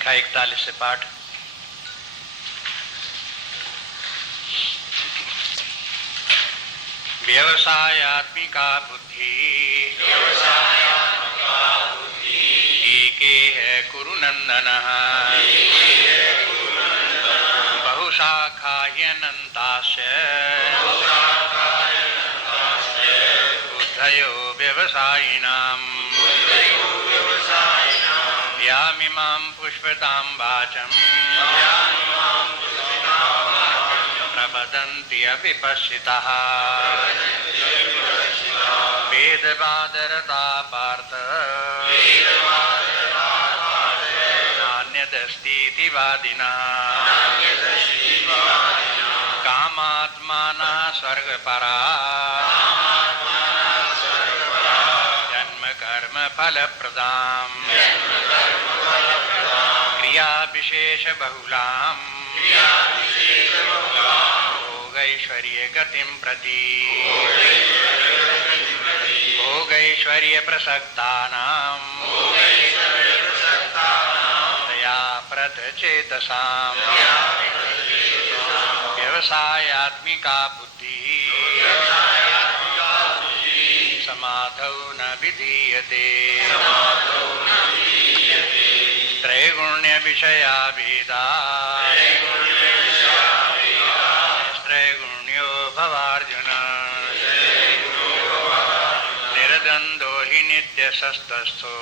संख्या 41 से पाठ। व्यवसायात्मिका बुद्धि एके है कुरु नंदनः बहुशाखाह्यनन्तास्य बुद्धयो व्यवसायिनाम् यामिमां पुष्पतां वाचम् प्रवदन्ति अपि पश्यतः वेदवादरता पार्थ नान्यदस्तीति वादिनः कामात्मानः स्वर्गपरा जन्म कर्म फलप्रदाम् क्रिया विशेष बहुलाम् भोगैश्वर्य गतिं प्रति भोगैश्वर्य प्रसक्तानां तया प्रतचेतसां व्यवसायात्मिका बुद्धि समाधौ न विधीयते त्रैगुण्य विषया वेदा त्रैगुण्यो भवार्जुन निर्द्वन्द्वो हि नित्यशस्तस्थो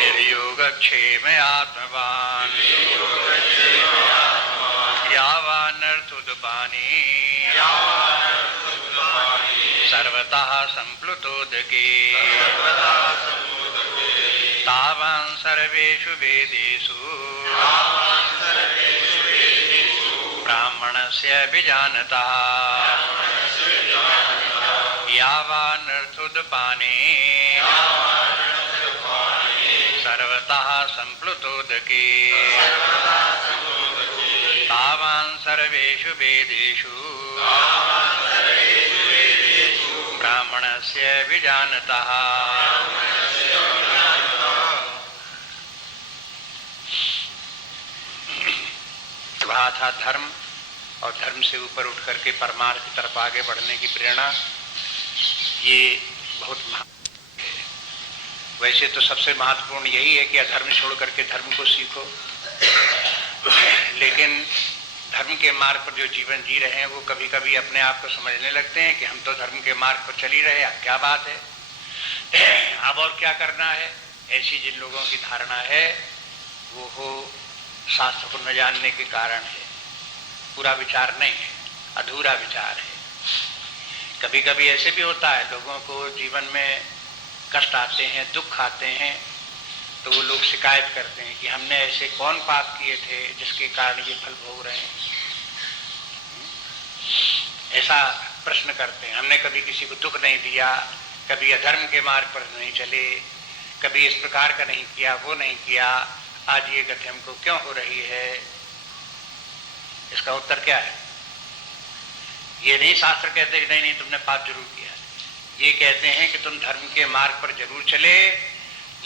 निर्योगक्षेम आत्मवान् यावानर्थोदपानि सर्वतः संप्लुतोदके तावान् सर्वेषु वेदेषु ब्राह्मणस्य विजानतः यावानर्थोदपाने सर्वतः संप्लुतोदके तावान् सर्वेषु वेदेषु ब्राह्मणस्य विजानतः। वहाँ था धर्म, और धर्म से ऊपर उठ करके परमार्थ की तरफ आगे बढ़ने की प्रेरणा। ये बहुत वैसे तो सबसे महत्वपूर्ण यही है कि अधर्म छोड़ करके धर्म को सीखो, लेकिन धर्म के मार्ग पर जो जीवन जी रहे हैं वो कभी कभी अपने आप को समझने लगते हैं कि हम तो धर्म के मार्ग पर चल ही रहे, अब क्या बात है, अब और क्या करना है। ऐसी जिन लोगों की धारणा है वो हो शास्त्र को न जानने के कारण है, पूरा विचार नहीं है, अधूरा विचार है। कभी कभी ऐसे भी होता है, लोगों को जीवन में कष्ट आते हैं, दुख आते हैं, तो वो लोग शिकायत करते हैं कि हमने ऐसे कौन पाप किए थे जिसके कारण ये फल भोग रहे हैं। ऐसा प्रश्न करते हैं, हमने कभी किसी को दुख नहीं दिया, कभी अधर्म के मार्ग पर नहीं चले, कभी इस प्रकार का नहीं किया, वो नहीं किया, आज ये गति हमको क्यों हो रही है। इसका उत्तर क्या है? ये नहीं शास्त्र कहते कि नहीं तुमने पाप जरूर किया, ये कहते हैं कि तुम धर्म के मार्ग पर जरूर चले,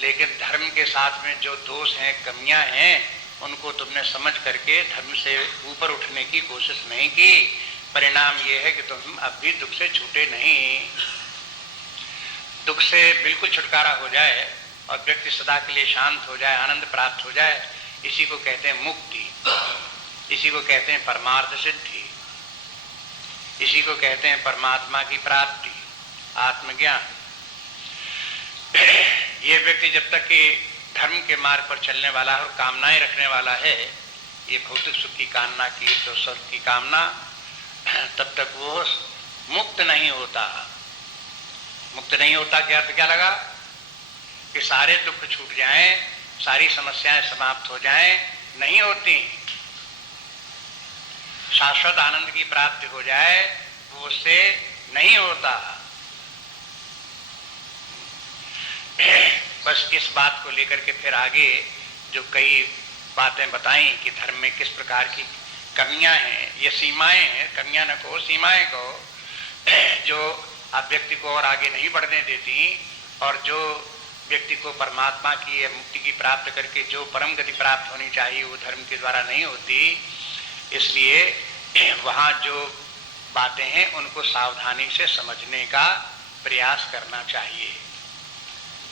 लेकिन धर्म के साथ में जो दोष हैं, कमियां हैं, उनको तुमने समझ करके धर्म से ऊपर उठने की कोशिश नहीं की। परिणाम ये है कि तुम अब भी दुख से छूटे नहीं। दुख से बिल्कुल छुटकारा हो जाए और व्यक्ति सदा के लिए शांत हो जाए, आनंद प्राप्त हो जाए, इसी को कहते हैं मुक्ति, इसी को कहते हैं परमार्थ सिद्धि, इसी को कहते हैं परमात्मा की प्राप्ति, आत्मज्ञान। ये व्यक्ति जब तक कि धर्म के मार्ग पर चलने वाला है और कामनाएं रखने वाला है, ये भौतिक सुख की कामना की, तो स्वर्ग की कामना, तब तक वो मुक्त नहीं होता। मुक्त नहीं होता क्या अर्थ क्या लगा? कि सारे दुख छूट जाएं, सारी समस्याएं समाप्त हो जाएं, नहीं होती। शाश्वत आनंद की प्राप्ति हो जाए, वो उससे नहीं होता। बस इस बात को लेकर के फिर आगे जो कई बातें बताई कि धर्म में किस प्रकार की कमियां हैं, ये सीमाएं हैं, कमियां न कहो सीमाएं कहो, जो आप व्यक्ति को और आगे नहीं बढ़ने देती और जो व्यक्ति को परमात्मा की मुक्ति की प्राप्त करके जो परम गति प्राप्त होनी चाहिए वो धर्म के द्वारा नहीं होती। इसलिए वहाँ जो बातें हैं उनको सावधानी से समझने का प्रयास करना चाहिए,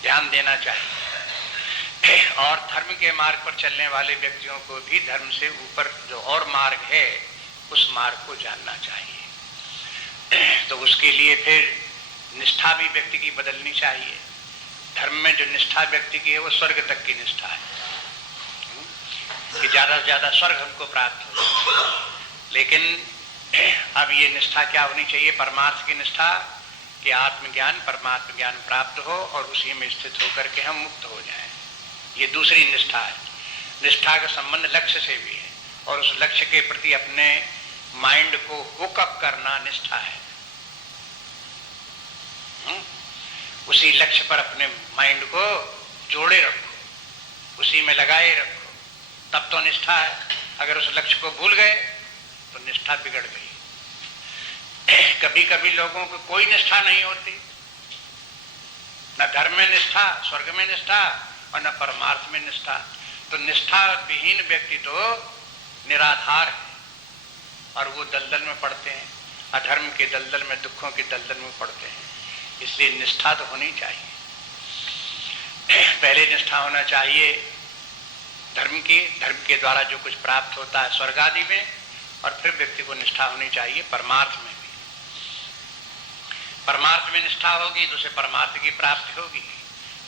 ध्यान देना चाहिए। और धर्म के मार्ग पर चलने वाले व्यक्तियों को भी धर्म से ऊपर जो और मार्ग है उस मार्ग को जानना चाहिए। तो उसके लिए फिर निष्ठा भी व्यक्ति की बदलनी चाहिए। धर्म में जो निष्ठा व्यक्ति की है वो स्वर्ग तक की निष्ठा है कि ज्यादा से ज्यादा स्वर्ग हमको प्राप्त हो। लेकिन अब ये निष्ठा क्या होनी चाहिए? परमार्थ की निष्ठा कि आत्मज्ञान परमात्म ज्ञान प्राप्त हो और उसी में स्थित होकर के हम मुक्त हो जाएं। ये दूसरी निष्ठा है। निष्ठा का संबंध लक्ष्य से भी है और उस लक्ष्य के प्रति अपने माइंड को हुकअप करना निष्ठा है। उसी लक्ष्य पर अपने माइंड को जोड़े रखो, उसी में लगाए रखो, तब तो निष्ठा है। अगर उस लक्ष्य को भूल गए तो निष्ठा बिगड़ गई। कभी कभी लोगों को कोई निष्ठा नहीं होती, न धर्म में निष्ठा, स्वर्ग में निष्ठा और न परमार्थ में निष्ठा। तो निष्ठा विहीन व्यक्ति तो निराधार है और वो दलदल में पड़ते हैं, अधर्म के दलदल में, दुखों के दलदल में पड़ते हैं। इसलिए निष्ठा तो होनी चाहिए। पहले निष्ठा होना चाहिए धर्म की, धर्म के द्वारा जो कुछ प्राप्त होता है स्वर्ग आदि में, और फिर व्यक्ति को निष्ठा होनी चाहिए परमार्थ में भी। परमार्थ में निष्ठा होगी तो उसे परमार्थ की प्राप्ति होगी।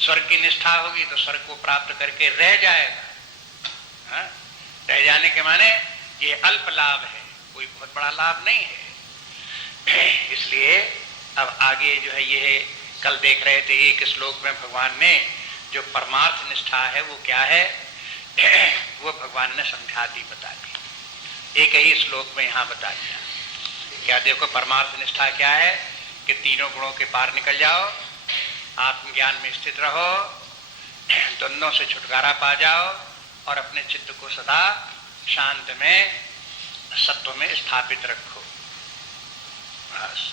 स्वर्ग की निष्ठा होगी तो स्वर्ग को प्राप्त करके रह जाएगा। रह जाने के माने ये अल्प लाभ है, कोई बहुत बड़ा लाभ नहीं है। इसलिए अब आगे जो है ये कल देख रहे थे एक श्लोक में भगवान ने जो परमार्थ निष्ठा है वो क्या है वो भगवान ने समझा दी, बता दी। एक ही श्लोक में यहाँ बता दिया। क्या देखो परमार्थ निष्ठा क्या है कि तीनों गुणों के पार निकल जाओ, आत्मज्ञान में स्थित रहो, द्वंद्वों से छुटकारा पा जाओ और अपने चित्त को सदा शांत में सत्व में स्थापित रखो। बस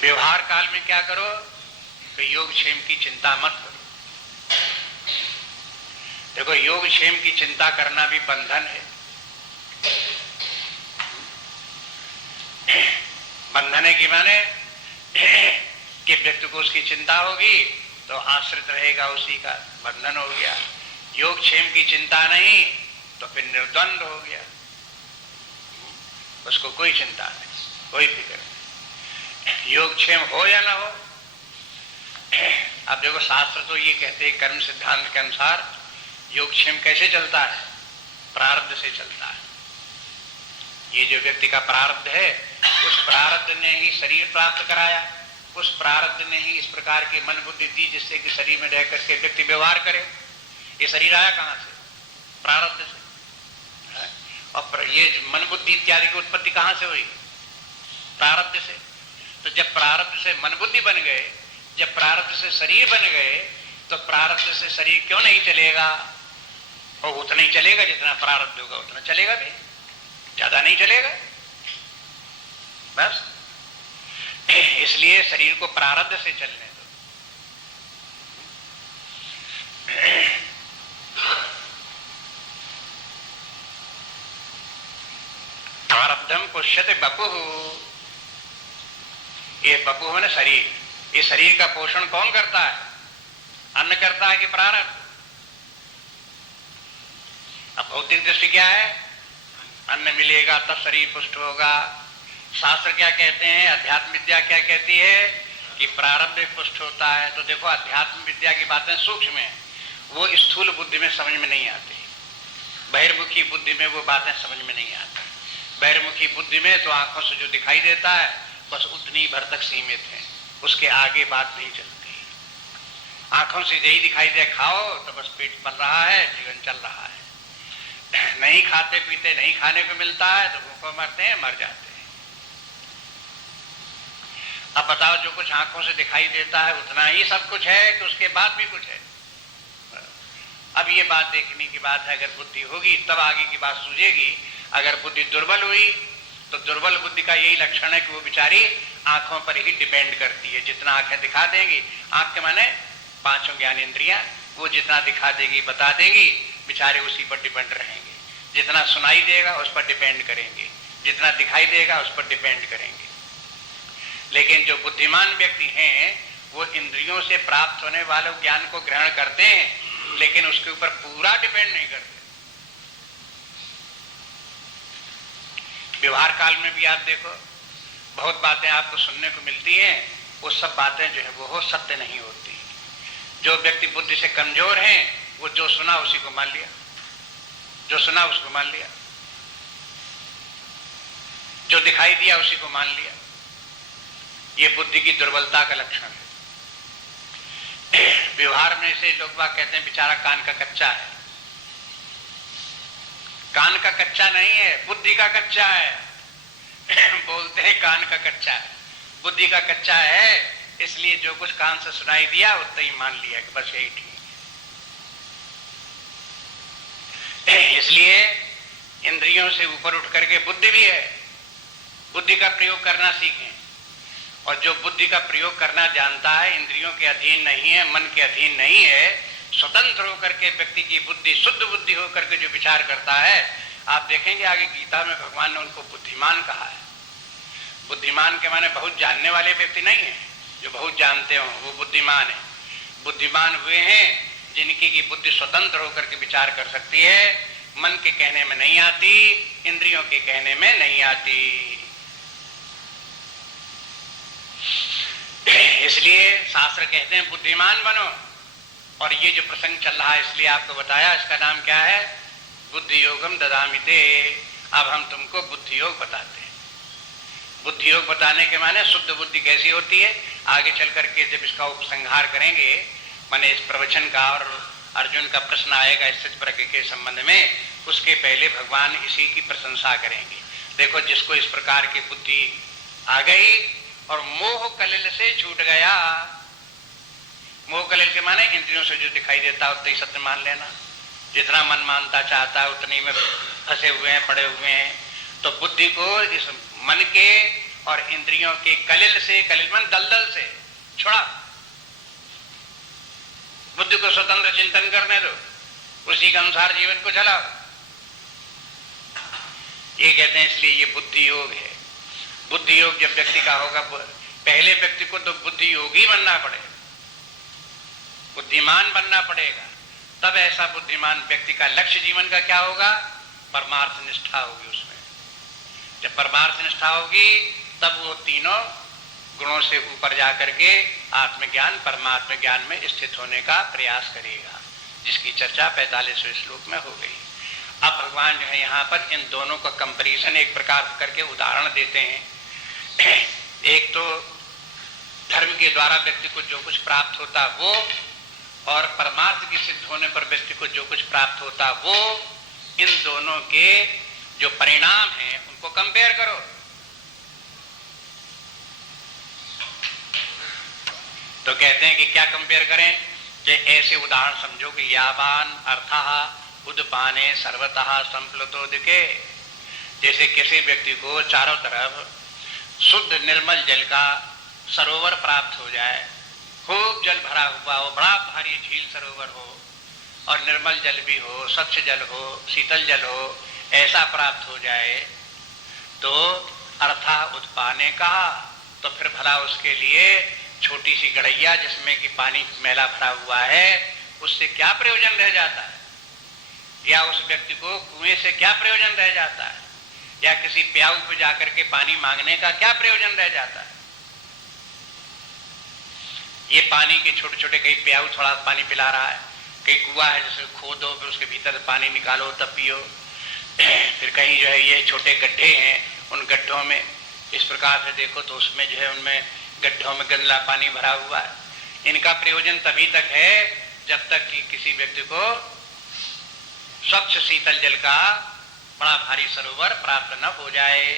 व्यवहार काल में क्या करो कि योग क्षेम की चिंता मत करो। देखो योग क्षेम की चिंता करना भी बंधन है। बंधन है कि माने कि व्यक्ति को उसकी चिंता होगी तो आश्रित रहेगा, उसी का बंधन हो गया। योग क्षेम की चिंता नहीं तो फिर निर्द्वंद हो गया, उसको कोई चिंता नहीं, कोई फिक्र नहीं। योग क्षेम हो या ना हो। अब देखो शास्त्र तो ये कहते हैं कर्म सिद्धांत के अनुसार योग क्षेम कैसे चलता है? प्रारब्ध से चलता है। ये जो व्यक्ति का प्रारब्ध है उस प्रारब्ध ने ही शरीर प्राप्त कराया, उस प्रारब्ध ने ही इस प्रकार की मन बुद्धि दी जिससे कि शरीर में रह करके व्यक्ति व्यवहार करे। ये शरीर आया कहां से? प्रारब्ध से। और ये मन बुद्धि इत्यादि की उत्पत्ति कहां से हुई? प्रारब्ध से। तो जब प्रारब्ध से मन बुद्धि बन गए, जब प्रारब्ध से शरीर बन गए, तो प्रारब्ध से शरीर क्यों नहीं चलेगा? और उतना ही चलेगा जितना प्रारब्ध होगा, उतना चलेगा भी, ज्यादा नहीं चलेगा। बस इसलिए शरीर को प्रारब्ध से चलने दो। प्रारब्धम पुष्यते बपुः। ये बपू है ना शरीर। ये शरीर का पोषण कौन करता है? अन्न करता है कि प्रारब्ध? अब भौतिक दृष्टि क्या है? अन्न मिलेगा तब शरीर पुष्ट होगा। शास्त्र क्या कहते हैं, अध्यात्म विद्या क्या कहती है कि प्रारब्ध पुष्ट होता है। तो देखो अध्यात्म विद्या की बातें सूक्ष्म है, वो स्थूल बुद्धि में समझ में नहीं आती। बहिर्मुखी बुद्धि में वो बातें समझ में नहीं आती। बहिर्मुखी बुद्धि में तो आंखों से जो दिखाई देता है बस उतनी भर तक सीमित है, उसके आगे बात नहीं चलती। आंखों से यही दिखाई दे खाओ तो बस पेट पल रहा है, जीवन चल रहा है। नहीं खाते पीते, नहीं खाने को मिलता है तो भूखों मरते हैं, मर जाते हैं। अब बताओ जो कुछ आंखों से दिखाई देता है उतना ही सब कुछ है कि उसके बाद भी कुछ है? अब ये बात देखने की बात है। अगर बुद्धि होगी तब आगे की बात सूझेगी। अगर बुद्धि दुर्बल हुई तो दुर्बल बुद्धि का यही लक्षण है कि वो बेचारी आंखों पर ही डिपेंड करती है। जितना आंखें दिखा देंगी, आंख के माने पांचों ज्ञानेंद्रियां, वो जितना दिखा देगी बता देगी, बेचारे उसी पर डिपेंड रहेंगे। जितना सुनाई देगा उस पर डिपेंड करेंगे, जितना दिखाई देगा उस पर डिपेंड करेंगे। लेकिन जो बुद्धिमान व्यक्ति हैं वो इंद्रियों से प्राप्त होने वाले ज्ञान को ग्रहण करते हैं, लेकिन उसके ऊपर पूरा डिपेंड नहीं करते। व्यवहार काल में भी आप देखो, बहुत बातें आपको सुनने को मिलती हैं, वो सब बातें जो है वो सत्य नहीं होती। जो व्यक्ति बुद्धि से कमजोर हैं वो जो सुना उसी को मान लिया, जो सुना उसको मान लिया, जो दिखाई दिया उसी को मान लिया। ये बुद्धि की दुर्बलता का लक्षण है। व्यवहार में से लोग बात कहते हैं बेचारा कान का कच्चा है। कान का कच्चा नहीं है, बुद्धि का कच्चा है। बोलते हैं कान का कच्चा है, बुद्धि का कच्चा है, इसलिए जो कुछ कान से सुनाई दिया उतना ही मान लिया कि बस यही ठीक। इसलिए इंद्रियों से ऊपर उठ करके बुद्धि भी है, बुद्धि का प्रयोग करना सीखें। और जो बुद्धि का प्रयोग करना जानता है, इंद्रियों के अधीन नहीं है, मन के अधीन नहीं है, स्वतंत्र होकर के व्यक्ति की बुद्धि शुद्ध बुद्धि होकर के जो विचार करता है, आप देखेंगे आगे गीता में भगवान ने उनको बुद्धिमान कहा है। बुद्धिमान के माने बहुत जानने वाले व्यक्ति नहीं है, जो बहुत जानते हो वो बुद्धिमान है। बुद्धिमान हुए हैं जिनकी की बुद्धि स्वतंत्र होकर के विचार कर सकती है, मन के कहने में नहीं आती, इंद्रियों के कहने में नहीं आती। इसलिए शास्त्र कहते हैं बुद्धिमान बनो। और ये जो प्रसंग चल रहा है इसलिए आपको बताया, इसका नाम क्या है? बुद्धि योगम ददामिते। अब हम तुमको बुद्धि योग बताते हैं। बुद्धि योग बताने के माने शुद्ध बुद्धि कैसी होती है, आगे चल करके जब इसका उपसंहार करेंगे, माने इस प्रवचन का और अर्जुन का प्रश्न आएगा स्थित प्रज्ञ के संबंध में, उसके पहले भगवान इसी की प्रशंसा करेंगे। देखो, जिसको इस प्रकार की बुद्धि आ गई और मोह कलिल से छूट गया। मोह कलिल के माने इंद्रियों से जो दिखाई देता है उतना ही सत्य मान लेना, जितना मन मानता चाहता है उतनी में फंसे हुए हैं, पड़े हुए हैं। तो बुद्धि को इस मन के और इंद्रियों के कलिल से, कलिल मन दलदल से छोड़ा, बुद्धि को स्वतंत्र चिंतन करने दो, उसी के अनुसार जीवन को चलाओ। ये कहते हैं, इसलिए ये बुद्धि योग है। बुद्धि योग जब व्यक्ति का होगा, पहले व्यक्ति को तो बुद्धि योगी बनना पड़ेगा, बुद्धिमान बनना पड़ेगा, तब ऐसा बुद्धिमान व्यक्ति का लक्ष्य जीवन का क्या होगा? परमार्थ निष्ठा होगी उसमें। जब परमार्थ निष्ठा होगी तब वो तीनों गुणों से ऊपर जाकर के आत्मज्ञान, परमात्म ज्ञान में स्थित होने का प्रयास करेगा, जिसकी चर्चा 45वें श्लोक में हो गई। अब भगवान जो है यहाँ पर इन दोनों का कंपैरिजन एक प्रकार करके उदाहरण देते हैं। एक तो धर्म के द्वारा व्यक्ति को जो कुछ प्राप्त होता वो, और परमार्थ की सिद्ध होने पर व्यक्ति को जो कुछ प्राप्त होता वो, इन दोनों के जो परिणाम हैं उनको कंपेयर करो। तो कहते हैं कि क्या कंपेयर करें? कि ऐसे उदाहरण समझो कि यावान अर्थः उदपाने सर्वतः संप्लुतोदके। जैसे किसी व्यक्ति को चारों तरफ शुद्ध निर्मल जल का सरोवर प्राप्त हो जाए, खूब जल भरा हुआ हो, बड़ा भारी झील सरोवर हो, और निर्मल जल भी हो, स्वच्छ जल हो, शीतल जल हो, ऐसा प्राप्त हो जाए, तो अर्थः उत्पाने कहा, तो फिर भला उसके लिए छोटी सी गड़ैया जिसमें कि पानी मैला भरा हुआ है, उससे क्या प्रयोजन रह जाता है? या उस व्यक्ति को कुएं से क्या प्रयोजन रह जाता है? या किसी प्याऊ पे जाकर के पानी मांगने का क्या प्रयोजन रह जाता है? ये पानी के छोटे छोटे, कहीं प्याऊ थोड़ा पानी पिला रहा है, कहीं कुआ है जैसे खोदो फिर उसके भीतर पानी निकालो तब पियो, फिर कहीं जो है ये छोटे गड्ढे हैं, उन गड्ढों में इस प्रकार से देखो तो उसमें जो है उनमें गड्ढों में गंदा पानी भरा हुआ है। इनका प्रयोजन तभी तक है जब तक कि किसी व्यक्ति को स्वच्छ शीतल जल का बड़ा भारी सरोवर प्राप्त न हो जाए।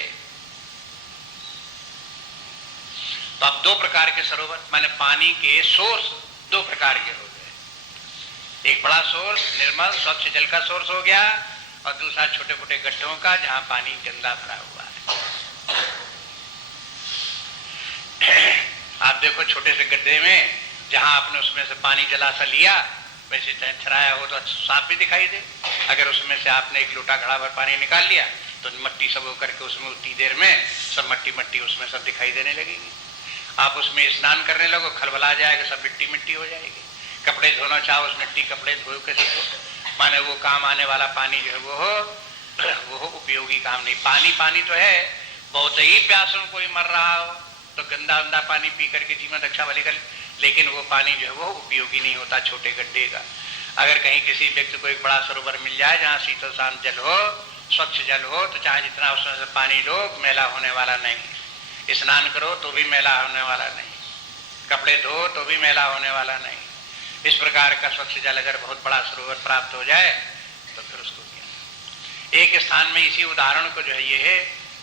तो अब दो प्रकार के सरोवर, माने पानी के सोर्स दो प्रकार के हो गए। एक बड़ा सोर्स निर्मल स्वच्छ जल का सोर्स हो गया, और दूसरा छोटे छोटे गड्ढों का जहां पानी गंदा भरा हुआ है। आप देखो छोटे से गड्ढे में जहां आपने उसमें से पानी जला सा लिया, वैसे छराया हो तो साफ भी दिखाई दे। अगर उसमें से आपने एक लोटा घड़ा भर पानी निकाल लिया तो मट्टी सब होकर के उसमें उतनी देर में सब मट्टी मट्टी उसमें सब दिखाई देने लगेगी। आप उसमें स्नान करने लगो, खलबला जाएगा, सब मिट्टी मिट्टी हो जाएगी। कपड़े धोना चाहो उस मिट्टी कपड़े धो के सीखो, माने वो काम आने वाला पानी जो है वो हो उपयोगी काम नहीं। पानी पानी तो है, बहुत ही प्यास में कोई मर रहा हो तो गंदा गंदा पानी पी करके जीवन रक्षा वाले कर, लेकिन वो पानी जो है वो उपयोगी नहीं होता छोटे गड्ढे का। अगर कहीं किसी व्यक्ति को एक बड़ा सरोवर मिल जाए जहाँ शीतल शांत जल हो, स्वच्छ जल हो, तो चाहे जितना उसमें से पानी लो मैला होने वाला नहीं। स्नान करो तो भी मैला होने वाला नहीं, कपड़े धो तो भी मैला होने वाला नहीं। इस प्रकार का स्वच्छ जल अगर बहुत बड़ा सरोवर प्राप्त हो जाए तो फिर उसको किया। एक स्थान में इसी उदाहरण को जो है ये है,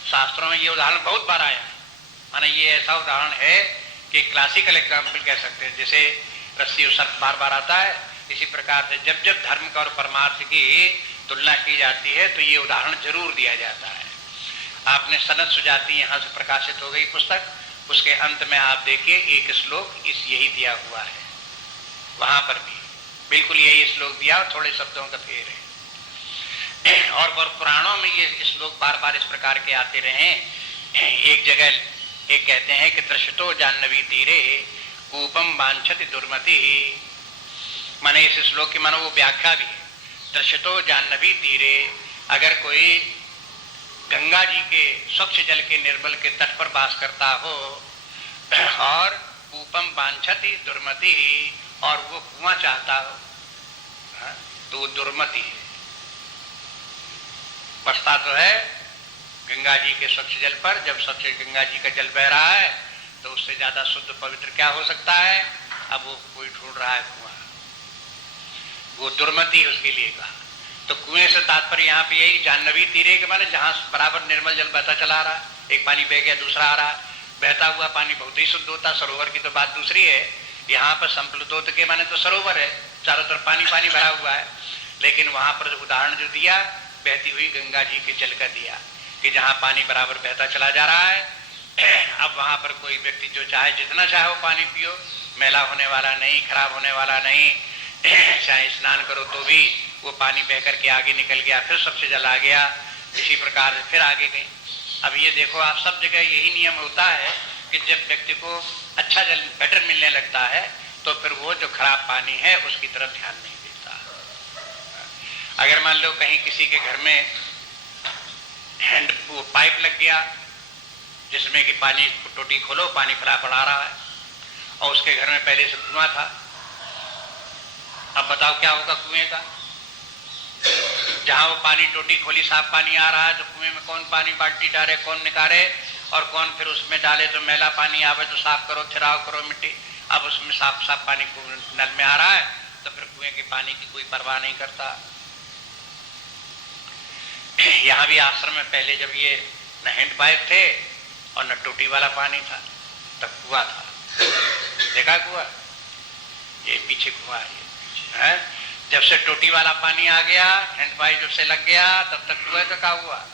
शास्त्रों में ये उदाहरण बहुत बार आया है। माने ये ऐसा उदाहरण है कि क्लासिकल एग्जाम्पल कह सकते हैं। जैसे रस्सी और सर्प बार बार आता है, इसी प्रकार से जब जब धर्म का और परमार्थ की तुलना की जाती है तो ये उदाहरण जरूर दिया जाता है। आपने सनद सुजाती यहाँ से प्रकाशित हो गई पुस्तक, उसके अंत में आप देखिए एक श्लोक इस यही दिया हुआ है, वहां पर भी बिल्कुल यही श्लोक दिया, थोड़े शब्दों का फेर है। और पुराणों में ये श्लोक बार बार इस प्रकार के आते रहे। एक जगह एक कहते हैं कि तृषतो जाह्नवी तीरे कूपम वांछति दुर्मति, माने इस श्लोक की मानो वो व्याख्या भी है। तृषतो जाह्नवी तीरे, अगर कोई गंगा जी के स्वच्छ जल के निर्मल के तट पर वास करता हो और कूपम वांछति दुर्मति, और वो कुआं चाहता हो तो वो दुर्मति है, बसता तो है गंगा जी के स्वच्छ जल पर। जब स्वच्छ गंगा जी का जल बह रहा है तो उससे ज्यादा शुद्ध पवित्र क्या हो सकता है। अब वो कोई ढूंढ रहा है कुआं, वो दुर्मति उसके लिए कहा। तो कुएं से तात्पर्य यहाँ पे यही जाह्नवी तीरे के माने जहां बराबर निर्मल जल बहता चला रहा है, एक पानी बह गया दूसरा आ रहा है, बहता हुआ पानी बहुत ही शुद्ध होता। सरोवर की तो बात दूसरी है, यहाँ पर संप्लुतोत के माने तो सरोवर है, चारों तरफ पानी पानी भरा हुआ है, लेकिन वहां पर उदाहरण जो दिया बहती हुई गंगा जी के जल का दिया कि जहां पानी बराबर बहता चला जा रहा है। अब वहां पर कोई व्यक्ति जो चाहे जितना चाहे वो पानी पियो, मैला होने वाला नहीं, खराब होने वाला नहीं। चाहे स्नान करो तो भी वो पानी बह करके आगे निकल गया, फिर सबसे जल आ गया, इसी प्रकार से फिर आगे गई। अब ये देखो आप सब जगह यही नियम होता है कि जब व्यक्ति को अच्छा जल बेटर मिलने लगता है तो फिर वो जो खराब पानी है उसकी तरफ ध्यान नहीं देता। अगर मान लो कहीं किसी के घर में हैंड पाइप लग गया जिसमें कि पानी टोटी खोलो पानी फला पड़ा रहा है, और उसके घर में पहले से कुआं था, अब बताओ क्या होगा कुएं का। जहां वो पानी टोटी खोली साफ पानी आ रहा है तो कुएं में कौन पानी बाल्टी डाले, कौन निकाले, और कौन फिर उसमें डाले तो मैला पानी आवे तो साफ करो, छिड़ाव करो मिट्टी। अब उसमें साफ साफ पानी नल में आ रहा है तो फिर कुएं के पानी की कोई परवाह नहीं करता। यहाँ भी आश्रम में पहले जब ये न हैंड पाइप थे और न टोटी वाला पानी था, तब कुआं था। देखा कुआं, ये पीछे कुआं है। जब से टोटी वाला पानी आ गया, हैंड पाइप जब से लग गया, तब तक कुएं का हुआ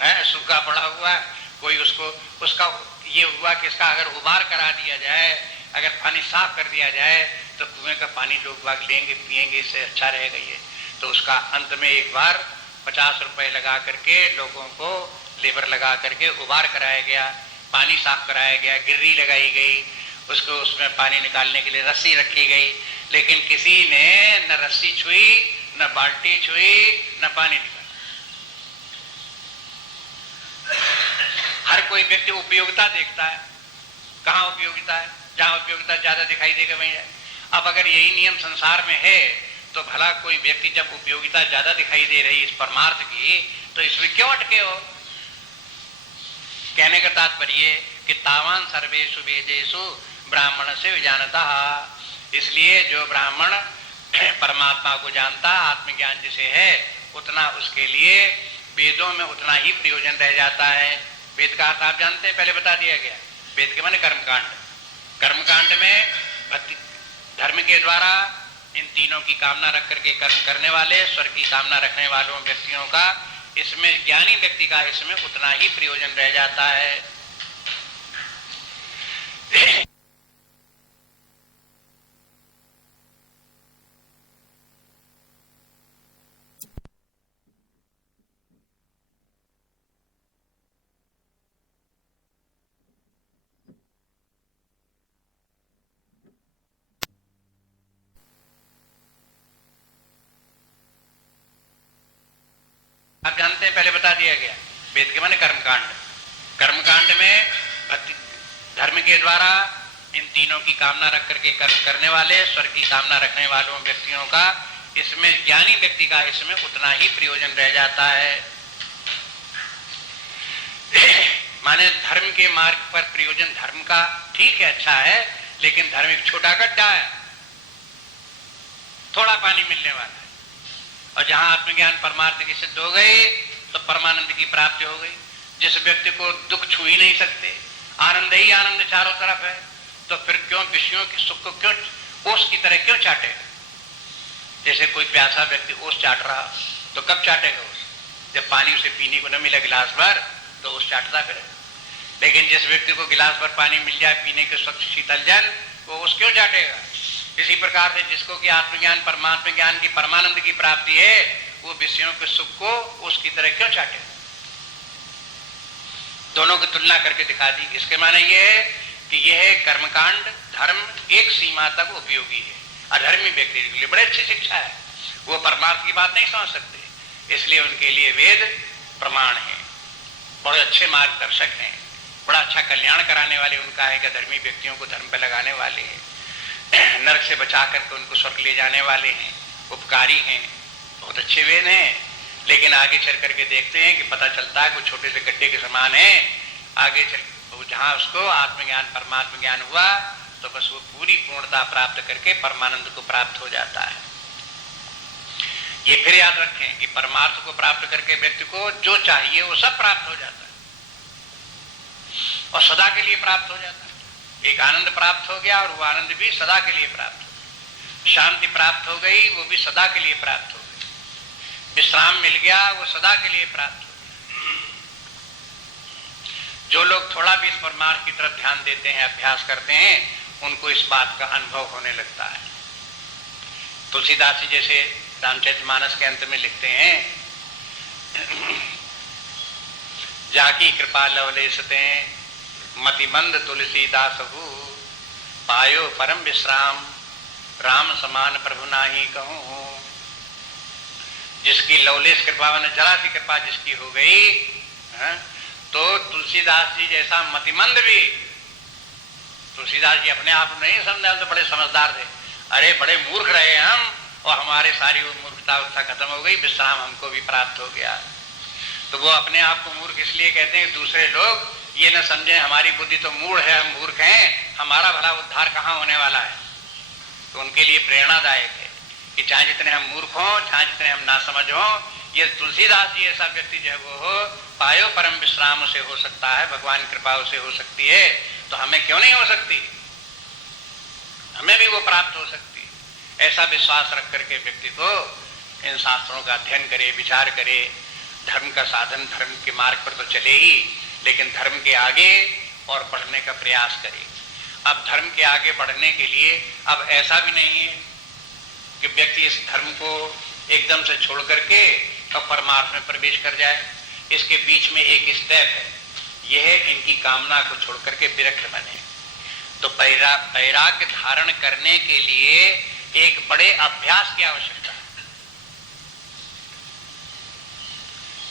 है, सूखा पड़ा हुआ है। कोई उसका ये हुआ कि इसका अगर उबार करा दिया जाए, अगर पानी साफ कर दिया जाए तो कुएं का पानी लोग बाग लेंगे पिएंगे, इससे अच्छा रहेगा ये। तो उसका अंत में एक बार 50 रुपए लगा करके लोगों को लेबर लगा करके उबार कराया गया, पानी साफ कराया गया, गिर्री लगाई गई, उसको उसमें पानी निकालने के लिए रस्सी रखी गई, लेकिन किसी ने न रस्सी छुई, न बाल्टी छुई, न पानी निकाला। हर कोई व्यक्ति उपयोगिता देखता है, कहाँ उपयोगिता है, जहां उपयोगिता ज्यादा दिखाई देगा वहीं है। अब अगर यही नियम संसार में है तो भला कोई व्यक्ति जब उपयोगिता ज्यादा दिखाई दे रही इस परमार्थ की तो इसमें क्यों अटके हो। कहने का तात्पर्य कि तावान सर्वेषु वेदेषु ब्राह्मण से जानता, इसलिए जो ब्राह्मण परमात्मा को जानता, आत्मज्ञान जिसे है, उतना उसके लिए वेदों में उतना ही प्रयोजन रह जाता है। वेद का अर्थ आप जानते हैं, पहले बता दिया गया। वेद के माने कर्मकांड। कर्मकांड में धर्म के द्वारा इन तीनों की कामना रख करके कर्म करने वाले, स्वर्ग की कामना रखने वालों व्यक्तियों का, इसमें ज्ञानी व्यक्ति का इसमें उतना ही प्रयोजन रह जाता है। आप जानते हैं, पहले बता दिया गया। वेद के माने कर्मकांड। कर्मकांड में भक्ति धर्म के द्वारा इन तीनों की कामना रख करके कर्म करने वाले, स्वर्ग की कामना रखने वालों व्यक्तियों का, इसमें ज्ञानी व्यक्ति का इसमें उतना ही प्रयोजन रह जाता है। माने धर्म के मार्ग पर प्रयोजन धर्म का ठीक है, अच्छा है, लेकिन धर्म एक छोटा गड्ढा है, थोड़ा पानी मिलने वाला है। और जहां आत्मज्ञान परमार्थ की सिद्ध हो गई तो परमानंद की प्राप्ति हो गई। जिस व्यक्ति को दुख छू ही नहीं सकते, आनंद ही आनंद चारों तरफ है, तो फिर क्यों विषयों के सुख को क्यों ओस की तरह क्यों चाटेगा? जैसे कोई प्यासा व्यक्ति ओस चाट रहा, तो कब चाटेगा ओस? जब पानी उसे पीने को न मिला गिलास भर, तो ओस चाटता फिर। लेकिन जिस व्यक्ति को गिलास भर पानी मिल जाए पीने के स्वच्छ शीतल जल, वो ओस क्यों चाटेगा? इसी प्रकार से जिसको कि आत्मज्ञान परमात्मा ज्ञान की परमानंद की प्राप्ति है, वो विषयों के सुख को उसकी तरह क्यों चाटेगा? दोनों की तुलना करके दिखा दी। इसके माने ये है कि यह कर्मकांड धर्म एक सीमा तक उपयोगी है, अधर्मी व्यक्ति के लिए बड़ी अच्छी शिक्षा है। वो परमार्थ की बात नहीं समझ सकते, इसलिए उनके लिए वेद प्रमाण है, बड़े अच्छे मार्गदर्शक हैं, बड़ा अच्छा कल्याण कराने वाले उनका है कि धर्मी व्यक्तियों को धर्म पर लगाने वाले हैं, नरक से बचा करके उनको स्वर्ग ले जाने वाले हैं, उपकारी हैं, बहुत अच्छे वेद हैं। लेकिन आगे चल करके देखते हैं कि पता चलता है कुछ छोटे से गड्ढे के समान है। आगे चल जहां उसको आत्मज्ञान परमात्मा ज्ञान हुआ तो बस वो पूरी पूर्णता प्राप्त करके परमानंद को प्राप्त हो जाता है। ये फिर याद रखें कि परमार्थ को प्राप्त करके व्यक्ति को जो चाहिए वो सब प्राप्त हो जाता है और सदा के लिए प्राप्त हो जाता है। एक आनंद प्राप्त हो गया और वो आनंद भी सदा के लिए प्राप्त हो गया। शांति प्राप्त हो गई, वो भी सदा के लिए प्राप्त हो गई। विश्राम मिल गया, वो सदा के लिए प्राप्त हो गया। जो लोग थोड़ा भी इस परमार्थ की तरफ ध्यान देते हैं, अभ्यास करते हैं, उनको इस बात का अनुभव होने लगता है। तुलसीदास जी जैसे रामचरितमानस के अंत में लिखते हैं, जाकी कृपा लवलेशते मतिमंद तुलसीदास हु, पायो परम विश्राम राम समान प्रभु नाही कहूं। जिसकी लवलेश कृपा माने जरा सी कृपा जिसकी हो गई तो तुलसीदास जी जैसा मतिमंद भी, तुलसीदास जी अपने आप नहीं समझा तो बड़े समझदार थे, अरे बड़े मूर्ख रहे हम और हमारे सारी वो मूर्खता खत्म हो गई, विश्राम हमको भी प्राप्त हो गया। तो वो अपने आप को मूर्ख इसलिए कहते हैं दूसरे लोग ये न समझे हमारी बुद्धि तो मूढ़ है, हम मूर्ख हैं, हमारा भला उद्धार कहाँ होने वाला है। तो उनके लिए प्रेरणादायक है कि चाहे जितने हम मूर्ख हों, चाहे जितने हम नासमझ हों, ये तुलसीदास जी ऐसा व्यक्ति जो है वो हो, पायो परम विश्राम से हो सकता है, भगवान कृपा से हो सकती है, तो हमें क्यों नहीं हो सकती? हमें भी वो प्राप्त हो सकती है। ऐसा विश्वास रख करके व्यक्ति को इन शास्त्रों का अध्ययन करे, विचार करे, धर्म का साधन धर्म के मार्ग पर तो चले ही, लेकिन धर्म के आगे और बढ़ने का प्रयास करे। अब धर्म के आगे बढ़ने के लिए अब ऐसा भी नहीं है कि व्यक्ति इस धर्म को एकदम से छोड़ करके और परमार्थ में प्रवेश कर जाए। इसके बीच में एक स्टेप है, यह इनकी कामना को छोड़ करके विरक्त बने। तो वैराग्य धारण करने के लिए एक बड़े अभ्यास की आवश्यकता है।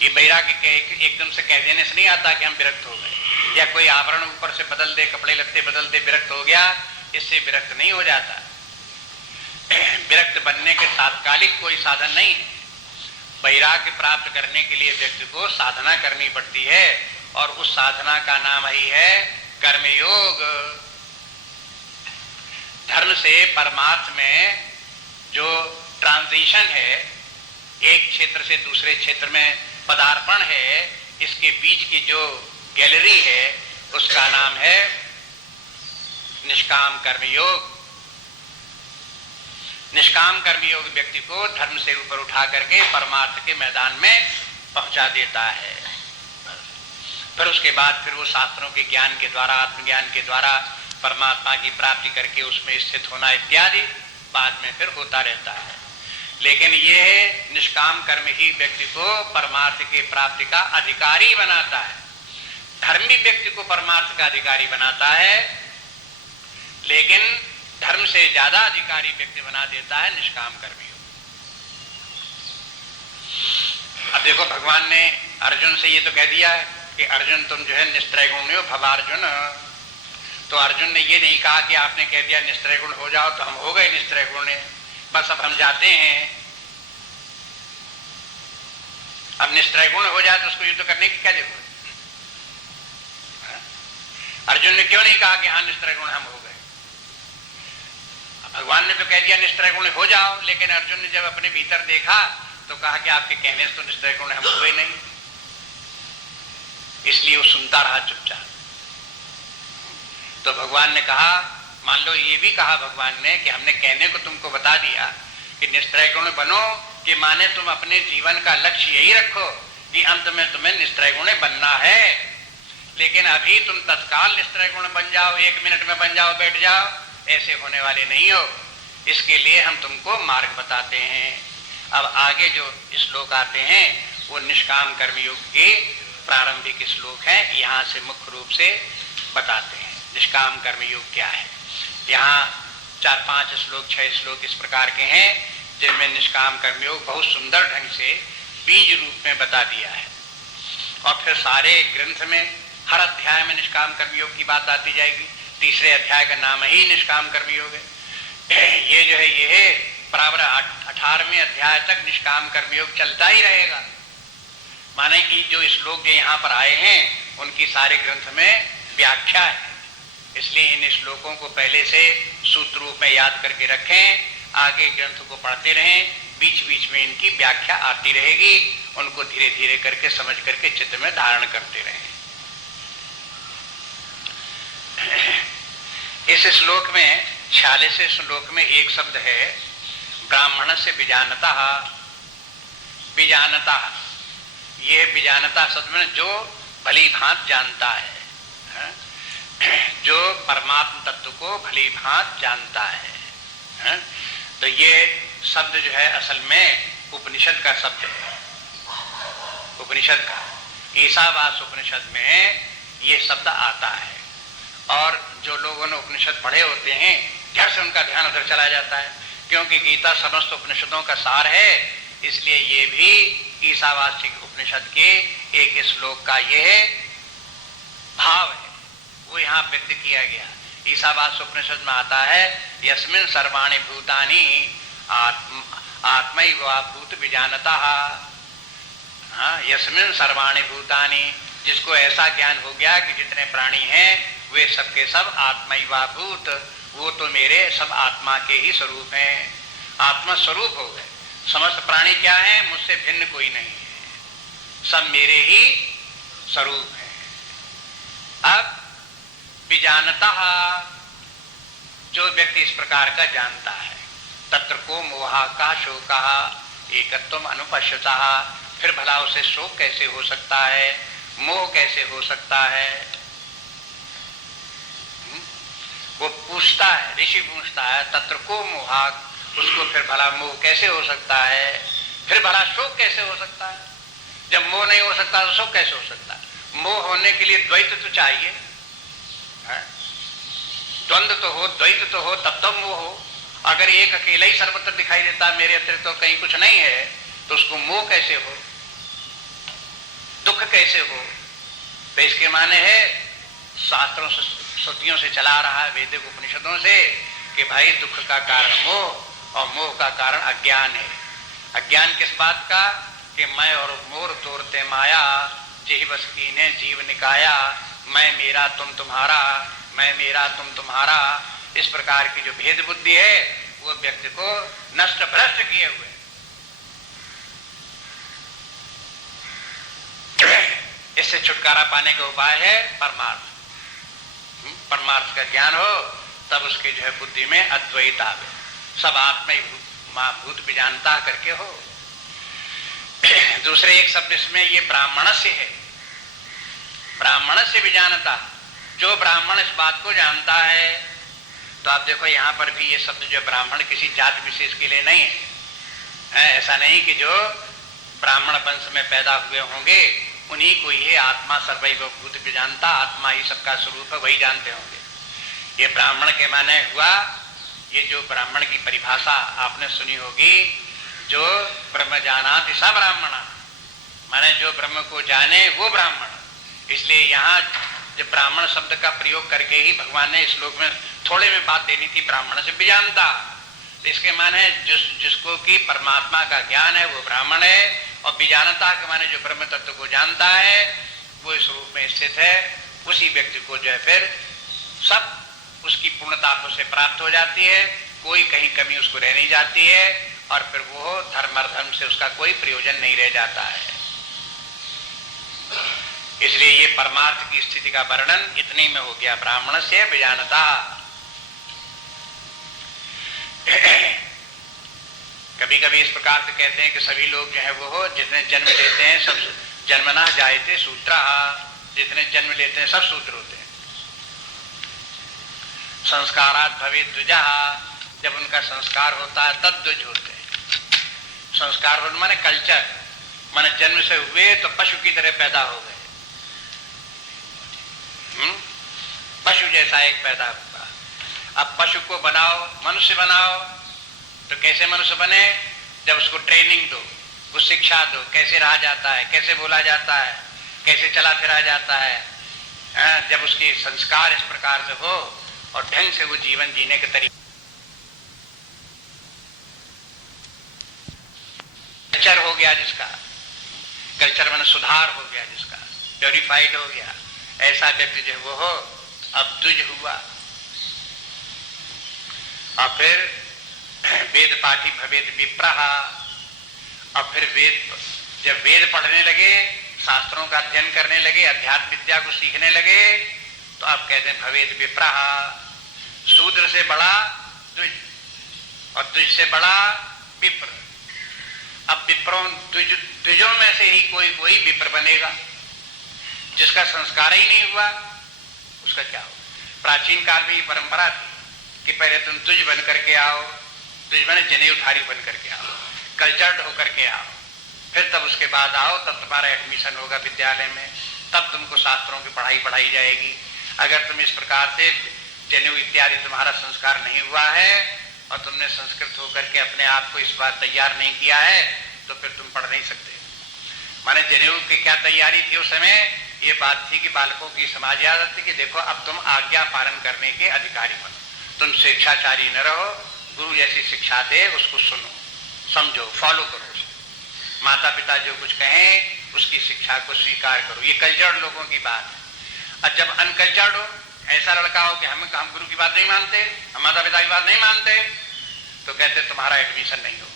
ये वैराग्य एकदम से कह देने से नहीं आता कि हम विरक्त हो गए, या कोई आवरण ऊपर से बदल दे, कपड़े लत्ते बदल दे, विरक्त हो गया, इससे विरक्त नहीं हो जाता। विरक्त बनने के तात्कालिक कोई साधन नहीं है। वैराग्य प्राप्त करने के लिए व्यक्ति को साधना करनी पड़ती है और उस साधना का नाम ही है कर्मयोग। धर्म से परमार्थ में जो ट्रांजिशन है, एक क्षेत्र से दूसरे क्षेत्र में पदार्पण है, इसके बीच की जो गैलरी है उसका नाम है निष्काम कर्मयोग। निष्काम कर्मयोग व्यक्ति को धर्म से ऊपर उठा करके परमार्थ के मैदान में पहुंचा देता है। फिर उसके बाद फिर वो शास्त्रों के ज्ञान के द्वारा, आत्मज्ञान के द्वारा परमात्मा की प्राप्ति करके उसमें स्थित होना इत्यादि बाद में फिर होता रहता है। लेकिन यह निष्काम कर्म ही व्यक्ति को परमार्थ की प्राप्ति का अधिकारी बनाता है। धर्म भी व्यक्ति को परमार्थ का अधिकारी बनाता है, लेकिन धर्म से ज्यादा अधिकारी व्यक्ति बना देता है निष्काम कर्मयोग। अब देखो भगवान ने अर्जुन से ये तो कह दिया है कि अर्जुन तुम जो है निस्त्रय गुण हो भवार्जुन। तो अर्जुन ने ये नहीं कहा कि आपने कह दिया निस्त्रय गुण हो जाओ तो हम हो गए निस्त्रय गुण, बस अब हम जाते हैं। अब निस्त्रय गुण हो जाए तो उसको युद्ध करने की क्या जरूरत? अर्जुन ने क्यों नहीं कहा कि हाँ निस्त्रय गुण हम हो गए? भगवान ने तो कह दिया निस्त्रय गुण हो जाओ, लेकिन अर्जुन ने जब अपने भीतर देखा तो कहा कि आपके कहने से तो निस्त्रय गुण हम हुए नहीं, इसलिए वो सुनता रहा चुपचाप। तो भगवान ने कहा, मान लो ये भी कहा भगवान ने कि हमने कहने को तुमको बता दिया कि निस्त्रय गुण बनो, कि माने तुम अपने जीवन का लक्ष्य यही रखो कि अंत में तुम्हें निस्त्रय गुण बनना है, लेकिन अभी तुम तत्काल निस्त्रय गुण बन जाओ, 1 मिनट में बन जाओ, बैठ जाओ, ऐसे होने वाले नहीं हो। इसके लिए हम तुमको मार्ग बताते हैं। अब आगे जो श्लोक आते हैं वो निष्काम कर्मयोग के प्रारंभिक श्लोक हैं, यहाँ से मुख्य रूप से बताते हैं निष्काम कर्मयोग क्या है। यहाँ 4-5 श्लोक 6 श्लोक इस प्रकार के हैं जिनमें निष्काम कर्मयोग बहुत सुंदर ढंग से बीज रूप में बता दिया है। और फिर सारे ग्रंथ में हर अध्याय में निष्काम कर्मयोग की बात आती जाएगी। तीसरे अध्याय का नाम ही निष्काम कर्मयोग है। ये जो है ये बराबर 18वें अध्याय तक निष्काम कर्मयोग चलता ही रहेगा। माने कि जो श्लोक जो यहाँ पर आए हैं उनकी सारे ग्रंथ में व्याख्या है, इसलिए इन श्लोकों को पहले से सूत्र रूप में याद करके रखें, आगे ग्रंथ को पढ़ते रहें, बीच बीच में इनकी व्याख्या आती रहेगी, उनको धीरे धीरे करके समझ करके चित्त में धारण करते रहें। इस श्लोक में 46वें श्लोक में एक शब्द है ब्राह्मण से बीजानता। बीजानता, ये बीजानता शब्द में जो भली भांत जानता है, जो परमात्म तत्व को भली भांत जानता है। तो ये शब्द जो है असल में उपनिषद का शब्द है, उपनिषद का। ईशावास उपनिषद में ये शब्द आता है, और जो लोगों ने उपनिषद पढ़े होते हैं घर से उनका ध्यान उधर चला जाता है, क्योंकि गीता समस्त उपनिषदों का सार है, इसलिए ये भी ईशावासिक उपनिषद के एक श्लोक का यह भाव है, वो यहाँ व्यक्त किया गया। ईशावास उपनिषद में आता है यस्मिन् सर्वाणि भूतानि आत्मैव भूत विजानता। यस्मिन् सर्वाणि भूतानि, जिसको ऐसा ज्ञान हो गया कि जितने प्राणी हैं वे सबके सब आत्मैव भूत, वो तो मेरे सब आत्मा के ही स्वरूप हैं, आत्मा स्वरूप हो गए। समस्त प्राणी क्या है? मुझसे भिन्न कोई नहीं है, सब मेरे ही स्वरूप है। अब विजानता, जो व्यक्ति इस प्रकार का जानता है, तत्र को मोहा का शोका एकत्वम अनुपश्यता, फिर भला उसे शोक कैसे हो सकता है, मोह कैसे हो सकता है? वो पूछता है, ऋषि पूछता है तत्र को मोहा, उसको फिर भला मोह कैसे हो सकता है, फिर भला शोक कैसे हो सकता है? जब मोह नहीं हो सकता तो शोक कैसे हो सकता है? मोह होने के लिए द्वैत तो चाहिए, द्वंद्व तो हो, द्वैत तो हो, तब तब मोह हो। अगर एक अकेला ही सर्वत्र दिखाई देता है, मेरे अतिरिक्त तो कहीं कुछ नहीं है, तो उसको मोह कैसे हो, दुख कैसे हो? तो इसके माने है शास्त्रों से, श्रुतियों से चला रहा है, वैदिक उपनिषदों से, कि भाई दुख का कारण मोह और मोह का कारण अज्ञान है। अज्ञान किस बात का? कि मैं और मोर तोड़ते माया, जेहि बस कीन्हे जीव निकाया, मैं मेरा तुम तुम्हारा, मैं मेरा तुम तुम्हारा। इस प्रकार की जो भेद बुद्धि है वो व्यक्ति को नष्ट भ्रष्ट किए हुए। इससे छुटकारा पाने का उपाय है परमार्थ। परमार्थ का ज्ञान हो तब उसके जो है बुद्धि में अद्वैत आवे, सब आत्मा भूत बीजानता करके हो। दूसरे एक शब्द इसमें ये ब्राह्मण से है, ब्राह्मण से बीजानता, जो ब्राह्मण इस बात को जानता है। तो आप देखो यहाँ पर भी ये शब्द जो ब्राह्मण किसी जात विशेष के लिए नहीं है, ऐसा नहीं कि जो ब्राह्मण वंश में पैदा हुए होंगे उन्हीं को ये आत्मा सर्वैव भूत बीजानता, आत्मा ही सबका स्वरूप है, वही जानते होंगे। ये ब्राह्मण के माने हुआ, ये जो ब्राह्मण की परिभाषा आपने सुनी होगी, जो ब्रह्म जानाति स ब्राह्मण, माने जो ब्रह्म को जाने वो ब्राह्मण। इसलिए यहाँ जब ब्राह्मण शब्द का प्रयोग करके ही भगवान ने श्लोक में थोड़े में बात देनी थी, ब्राह्मण से बीजानता। इसके माने जिसको कि परमात्मा का ज्ञान है वो ब्राह्मण है, और बीजानता के माने जो ब्रह्म तत्व को जानता है वो इस रूप में स्थित है। उसी व्यक्ति को जो है फिर सब उसकी पूर्णता उसे प्राप्त हो जाती है, कोई कहीं कमी उसको रह नहीं जाती है, और फिर वो धर्म से उसका कोई प्रयोजन नहीं रह जाता है। इसलिए ये परमार्थ की स्थिति का वर्णन इतने में हो गया, ब्राह्मण से बीजानता। कभी कभी इस प्रकार से कहते हैं कि सभी लोग जो है वो जितने जन्म लेते हैं सब जन्मना जायते शूद्रा, जितने जन्म लेते हैं सब शूद्र होते हैं। संस्कारात् भवेत् द्विजः, जब उनका संस्कार होता है तब द्विज होते हैं। संस्कार होने माने कल्चर, माने जन्म से हुए तो पशु की तरह पैदा हो गए, पशु जैसा एक पैदा हुआ। अब पशु को बनाओ, मनुष्य बनाओ, तो कैसे मनुष्य बने? जब उसको ट्रेनिंग दो, उस शिक्षा दो, कैसे रहा जाता है, कैसे बोला जाता है, कैसे चला फिरा जाता है। जब उसके संस्कार इस प्रकार से हो और ढंग से वो जीवन जीने के तरीके, कल्चर हो गया जिसका, कल्चर माने सुधार हो गया जिसका, प्योरिफाइड हो गया, ऐसा व्यक्ति जो वो हो, अब द्विज हुआ। और फिर वेद पाठी भवेद विप्रः, और फिर जब वेद पढ़ने लगे, शास्त्रों का अध्ययन करने लगे, अध्यात्म विद्या को सीखने लगे, तो अब कहते हैं भवेद विप्रः, शूद्र से बड़ा द्विज और द्विज से बड़ा विप्र। अब विप्रों द्विजों में से ही कोई विप्र बनेगा। जिसका संस्कार ही नहीं हुआ उसका क्या हो? प्राचीन काल में ये परंपरा थी कि पहले तुम द्विज बन करके आओ, द्विज बने जनेऊधारी बन करके आओ, कल्चर्ड होकर के आओ, फिर तब उसके बाद आओ, तब तुम्हारा एडमिशन होगा विद्यालय में, तब तुमको शास्त्रों की पढ़ाई जाएगी। अगर तुम इस प्रकार से जनेऊ इत्यादि तुम्हारा संस्कार नहीं हुआ है और तुमने संस्कृत होकर के अपने आप को इस बार तैयार नहीं किया है, तो फिर तुम पढ़ नहीं सकते। माने जनेऊ की क्या तैयारी थी उस समय? ये बात थी कि बालकों की समाज आदत थी कि देखो अब तुम आज्ञा पालन करने के अधिकारी बनो, तुम स्वेच्छाचारी न रहो, गुरु जैसी शिक्षा दे उसको सुनो, समझो, फॉलो करो उसे, माता पिता जो कुछ कहें उसकी शिक्षा को स्वीकार करो। ये कल्चर्ड लोगों की बात है। और जब अनकल्चर्ड हो, ऐसा लड़का हो कि हम गुरु की बात नहीं मानते, हम माता पिता की बात नहीं मानते, तो कहते तुम्हारा एडमिशन नहीं होगा।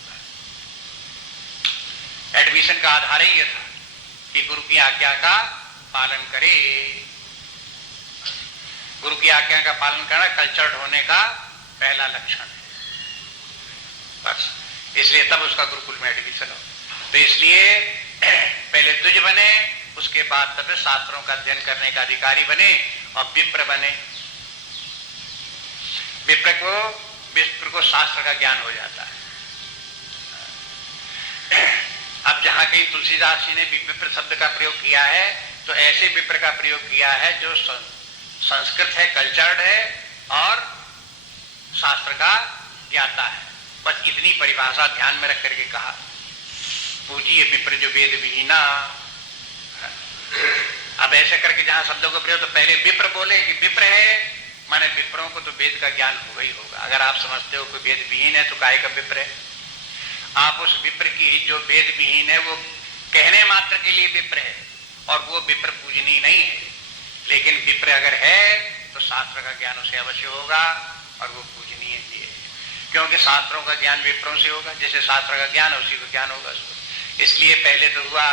एडमिशन का आधार ही यह था कि गुरु की आज्ञा का पालन करे। गुरु की आज्ञा का पालन करना कल्चर्ड होने का पहला लक्षण है, बस। इसलिए तब उसका गुरुकुल में एडमिशन हो। तो इसलिए पहले द्विज बने, उसके बाद तब शास्त्रों का अध्ययन करने का अधिकारी बने और विप्र बने। विप्र को शास्त्र का ज्ञान हो जाता है। अब जहां कहीं तुलसीदास जी ने विप्र शब्द का प्रयोग किया है तो ऐसे विप्र का प्रयोग किया है जो संस्कृत है, कल्चर्ड है और शास्त्र का ज्ञाता है। बस इतनी परिभाषा ध्यान में रख करके कहा, पूजिए विप्र जो वेद विहीना। अब ऐसे करके जहां शब्दों को प्रयोग, तो पहले विप्र बोले कि विप्र है, माने विप्रों को तो वेद का ज्ञान होगा ही होगा। अगर आप समझते हो कि वेद विहीन है तो काहे का विप्र है? आप उस विप्र की जो वेद विहीन है वो कहने मात्र के लिए विप्र है और वो विप्र पूजनीय नहीं है। लेकिन विप्र अगर है तो शास्त्र का ज्ञान उसे अवश्य होगा और वो पूजनीय भी है, क्योंकि शास्त्रों का ज्ञान विप्रों से होगा। जैसे शास्त्र का ज्ञान उसी को ज्ञान होगा। इसलिए पहले तो हुआ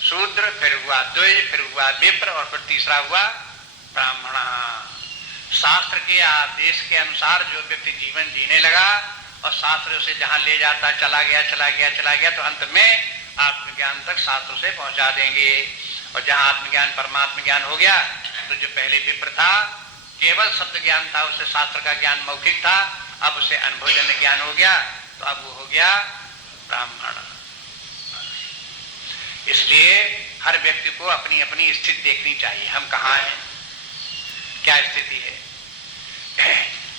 शूद्र, फिर हुआ द्विज, फिर हुआ विप्र और फिर तीसरा हुआ ब्राह्मण। शास्त्र के आदेश के अनुसार जो व्यक्ति जीवन जीने लगा और शास्त्र उसे जहां ले जाता चला गया तो अंत में आत्मज्ञान तक शास्त्र से पहुंचा देंगे। और जहां आत्मज्ञान परमात्म ज्ञान हो गया तो जो पहले विप्र था केवल शब्द ज्ञान था, उसे शास्त्र का ज्ञान मौखिक था, अब उसे अनुभवजन्य ज्ञान हो गया तो अब वो हो गया ब्राह्मण। इसलिए हर व्यक्ति को अपनी अपनी स्थिति देखनी चाहिए, हम कहाँ हैं, क्या स्थिति है।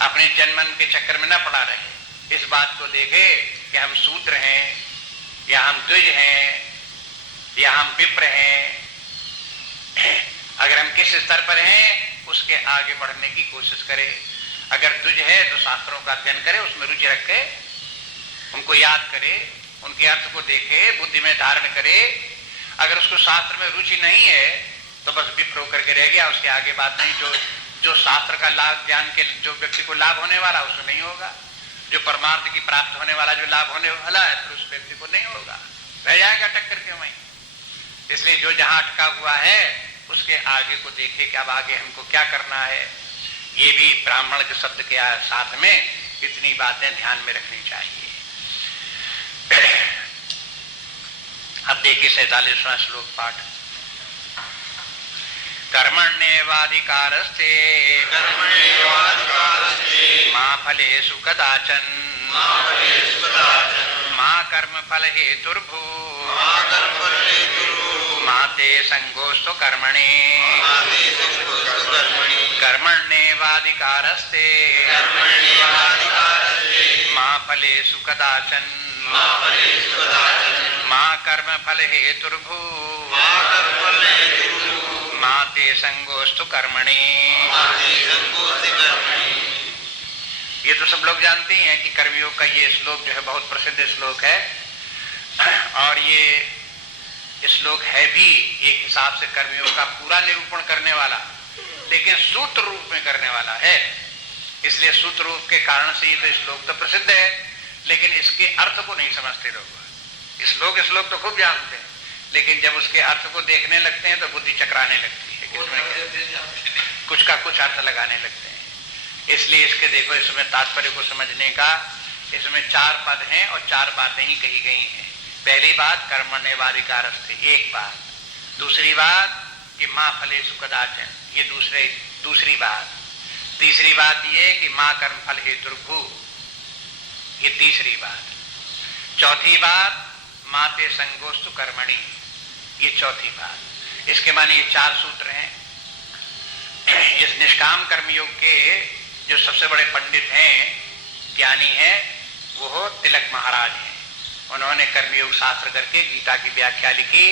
अपने जन्मन के चक्कर में न पड़ा रहे, इस बात को देखे कि हम शूद्र हैं या हम द्विज हैं या हम विप्र हैं, अगर हम किस स्तर पर हैं उसके आगे बढ़ने की कोशिश करें। अगर द्विज है तो शास्त्रों का अध्ययन करे, उसमें रुचि रखे, उनको याद करे, उनके अर्थ को देखे, बुद्धि में धारण करे। अगर उसको शास्त्र में रुचि नहीं है तो बस विप्र होकर के रह गया, उसके आगे बात नहीं। जो शास्त्र का लाभ ज्ञान के जो व्यक्ति को लाभ होने वाला उसको नहीं होगा, जो परमार्थ की प्राप्त होने वाला जो लाभ होने वाला है फिर उस व्यक्ति को नहीं होगा, रह जाएगा टक्कर के वहीं। इसलिए जो जहां अटका हुआ है उसके आगे को देखे कि अब आगे हमको क्या करना है। ये भी ब्राह्मण के शब्द के साथ में इतनी बातें ध्यान में रखनी चाहिए। अब देखिए 47वां श्लोक पाठ। कर्मण्येवाधिकारस्ते मा फलेषु कदाचन मा कर्मफल हेतुर्भू मा ते संगोस्तु कर्मणि कर्मण्येवाधिकारस्ते मा फलेषु कदाचन मा कर्मफल हेतुर्भू मा ते संगोस्तु कर्मणि। ये तो सब लोग जानते हैं कि कर्मयोग का ये श्लोक जो है बहुत प्रसिद्ध श्लोक है, और ये श्लोक है भी एक हिसाब से कर्मयोग का पूरा निरूपण करने वाला, लेकिन सूत्र रूप में करने वाला है। इसलिए सूत्र रूप के कारण से ये तो श्लोक तो प्रसिद्ध है, लेकिन इसके अर्थ को नहीं समझते लोग। श्लोक तो खूब जानते हैं, लेकिन जब उसके अर्थ को देखने लगते हैं तो बुद्धि चकराने लगती है, कुछ का कुछ अर्थ लगाने लगते हैं। इसलिए इसके देखो, इसमें तात्पर्य को समझने का इसमें 4 पद हैं और 4 बातें ही कही गई हैं। पहली बात कर्मण्येवाधिकारस्ते, एक बात। दूसरी बात कि माँ फलेषु कदाचन, ये दूसरी बात। तीसरी बात ये कि माँ कर्म फल हेतुर्भू, ये तीसरी बात। चौथी बात माँ ते संगोस्तु कर्मणि, ये चौथी बात। इसके माने ये 4 सूत्र हैं। इस निष्काम कर्मयोग के जो सबसे बड़े पंडित हैं, ज्ञानी हैं, वो हो तिलक महाराज हैं। उन्होंने कर्मयोग शास्त्र करके गीता की व्याख्या लिखी।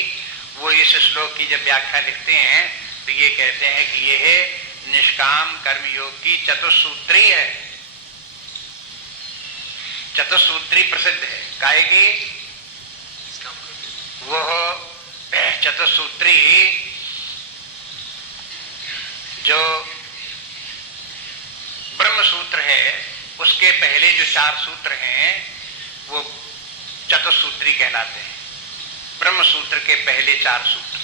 वो इस श्लोक की जब व्याख्या लिखते हैं तो ये कहते हैं कि ये है निष्काम कर्मयोग की चतुसूत्री है। चतुसूत्री प्रसिद्ध है, काहे की वो चतुसूत्री जो ब्रह्म सूत्र है, उसके पहले जो 4 सूत्र हैं वो चतुसूत्री कहलाते हैं। ब्रह्म सूत्र के पहले 4 सूत्र,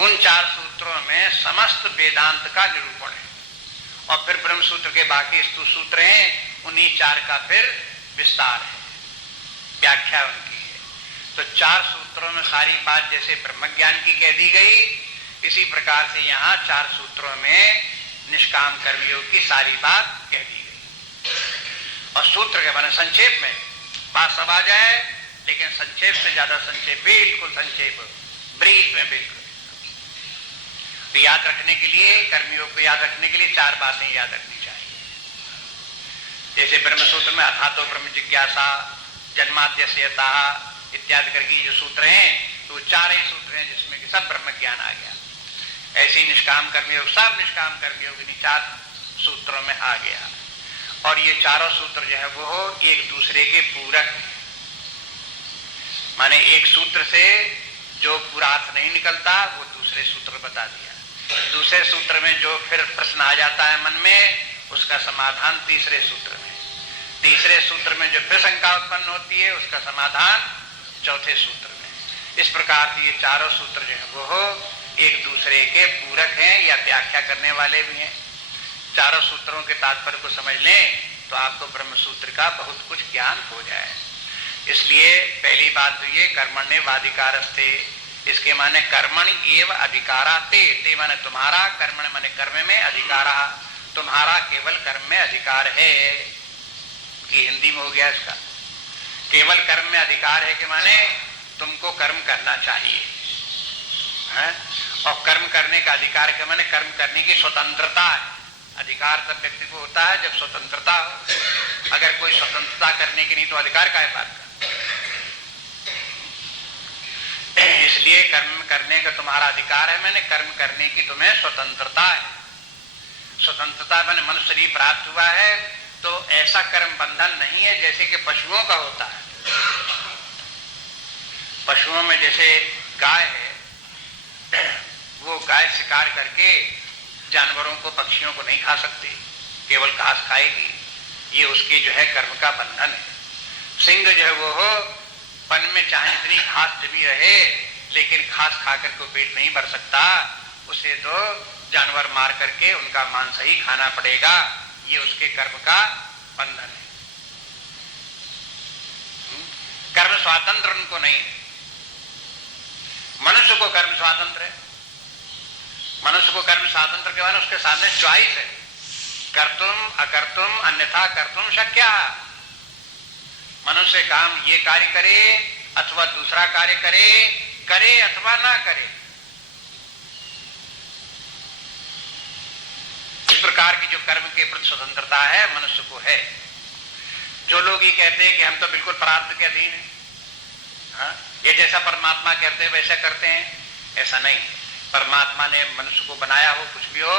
उन 4 सूत्रों में समस्त वेदांत का निरूपण है, और फिर ब्रह्म सूत्र के बाकी सूत्र हैं, उन्हीं 4 का फिर विस्तार है, व्याख्या उनकी है। तो 4 सूत्रों में सारी बात जैसे ब्रह्मज्ञान की कह दी गई, इसी प्रकार से यहाँ 4 सूत्रों में निष्काम कर्मयोग की सारी बात कह दी गई। और सूत्र के माने संक्षेप में बात सब आ जाए, लेकिन संक्षेप से ज्यादा संक्षेप, बिल्कुल संक्षेप, ब्रीफ में बिल्कुल। तो याद रखने के लिए, कर्मयोग को याद रखने के लिए 4 बातें याद रखनी चाहिए। जैसे ब्रह्म सूत्र में अथा तो ब्रह्म जिज्ञासा, जन्माद्यस्यता इत्यादि करके जो सूत्र हैं, तो 4 ही सूत्र हैं जिसमें कि सब ब्रह्म ज्ञान आ गया। ऐसे निष्काम कर्मयोग, सब निष्काम कर्मयोग इन्हीं 4 सूत्रों में आ गया। और ये 4 सूत्र जो है वो एक दूसरे के पूरक हैं। माने एक सूत्र से जो पूरा अर्थ नहीं निकलता वो दूसरे सूत्र बता दिया। दूसरे सूत्र में जो फिर प्रश्न आ जाता है मन में, उसका समाधान तीसरे सूत्र में। तीसरे सूत्र में जो फिर शंका उत्पन्न होती है, उसका समाधान चौथे सूत्र में। इस प्रकार से ये 4 सूत्र जो है वो एक दूसरे के पूरक हैं या व्याख्या करने वाले भी हैं। 4 सूत्रों के तात्पर्य को समझ लें तो आपको ब्रह्म सूत्र का बहुत कुछ ज्ञान हो जाए। इसलिए पहली बात तो ये कर्मण्येवाधिकारस्ते, इसके माने कर्मण एव अधिकारा ते माने तुम्हारा, कर्मण माने कर्म में, अधिकारा तुम्हारा केवल कर्म में अधिकार है। कि हिंदी में हो गया इसका, केवल कर्म में अधिकार है कि माने तुमको कर्म करना चाहिए है? और कर्म करने का अधिकार के माने कर्म करने की स्वतंत्रता है। अधिकार तब व्यक्ति को होता है जब स्वतंत्रता हो। अगर कोई स्वतंत्रता करने की नहीं तो अधिकार काहे बात का। इसलिए कर्म करने का तुम्हारा अधिकार है, मैंने कर्म करने की तुम्हें स्वतंत्रता है। स्वतंत्रता मैंने मनुष्य शरीर प्राप्त हुआ है तो ऐसा कर्म बंधन नहीं है जैसे कि पशुओं का होता है। पशुओं में जैसे गाय है, वो गाय शिकार करके जानवरों को, पक्षियों को नहीं खा सकती, केवल घास खाएगी। ये उसकी जो है कर्म का बंधन है। सिंह जो है वो हो वन में चाहे इतनी घास जमी रहे लेकिन घास खा करके पेट नहीं भर सकता, उसे तो जानवर मार करके उनका मांस ही खाना पड़ेगा। ये उसके कर्म का बंधन है। कर्म स्वातंत्र उनको नहीं है। मनुष्य को कर्म स्वातंत्र है। मनुष्य को कर्म स्वातंत्र के बाद उसके सामने चॉइस है, कर्तुम अकर्तुम अन्यथा कर्तुम शक्य। मनुष्य काम ये कार्य करे अथवा दूसरा कार्य करे, करे अथवा ना करे। इस प्रकार की जो कर्म के प्रति स्वतंत्रता है मनुष्य को है। जो लोग ये कहते हैं कि हम तो बिल्कुल प्रारब्ध के अधीन हैं, हाँ, ये जैसा परमात्मा कहते हैं वैसा करते हैं, ऐसा नहीं। परमात्मा ने मनुष्य को बनाया हो, कुछ भी हो,